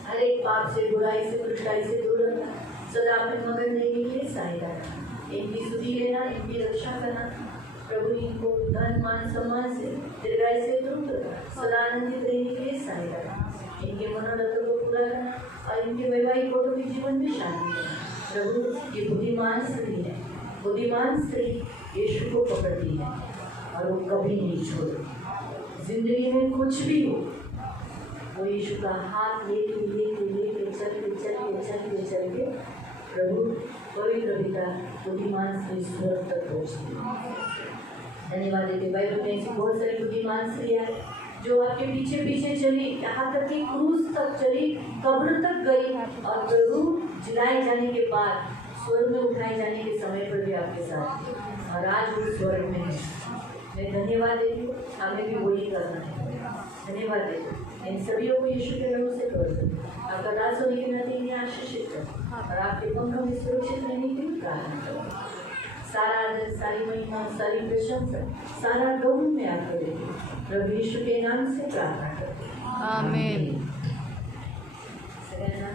हर एक पाप से, बुराई से, दुष्टाई से दूर रखना, सदा अपने मगन देने के लिए सहायता करना, इनकी सुधी लेना, इनकी रक्षा करना, प्रभु इनको धन मान सम्मान से, दीर्घायु से दूर रखना, सदा आनंदित रहने के लिए सहायता करना, इनके मनोरथों को पूरा करना और इनके वैवाहिक कौटुंबिक जीवन में शांति देना. प्रभु ये बुद्धिमान स्त्री है, बुद्धिमान स्त्री यीशु को पकड़ती है और वो कभी नहीं छोड़ती. जिंदगी में कुछ भी हो वो यीशु का हाथ लेके लेके लेके चल के प्रभु पवित्र पिता बुद्धिमान स्त्री स्वर्ग तक पहुँचती है. धन्यवाद देते. बाइबल में ऐसी बहुत सारी बुद्धिमान स्त्रियाँ जो आपके पीछे पीछे चली, यहाँ तक कि क्रूस तक चली, कब्र तक गई और प्रभु जिलाए जाने के बाद स्वर्ग में उठाए जाने के समय पर भी आपके साथ थे और आज वो स्वर्ग में है. मैं धन्यवाद देती हूँ. हमें भी वही करना है. धन्यवाद देती हूँ. इन सभी को यीशु के नाम से कर दो. आपका दास होने के नाते इन्हें आशीषित करो और आपके पंखों में सुरक्षित रहने की प्रार्थना करो. सारा आदर, सारी महिमा, सारी प्रशंसा, सारा गौरव में आपको देंगे. प्रभु यीशु के नाम से प्रार्थना करते हैं. आमीन. सगळ्यांना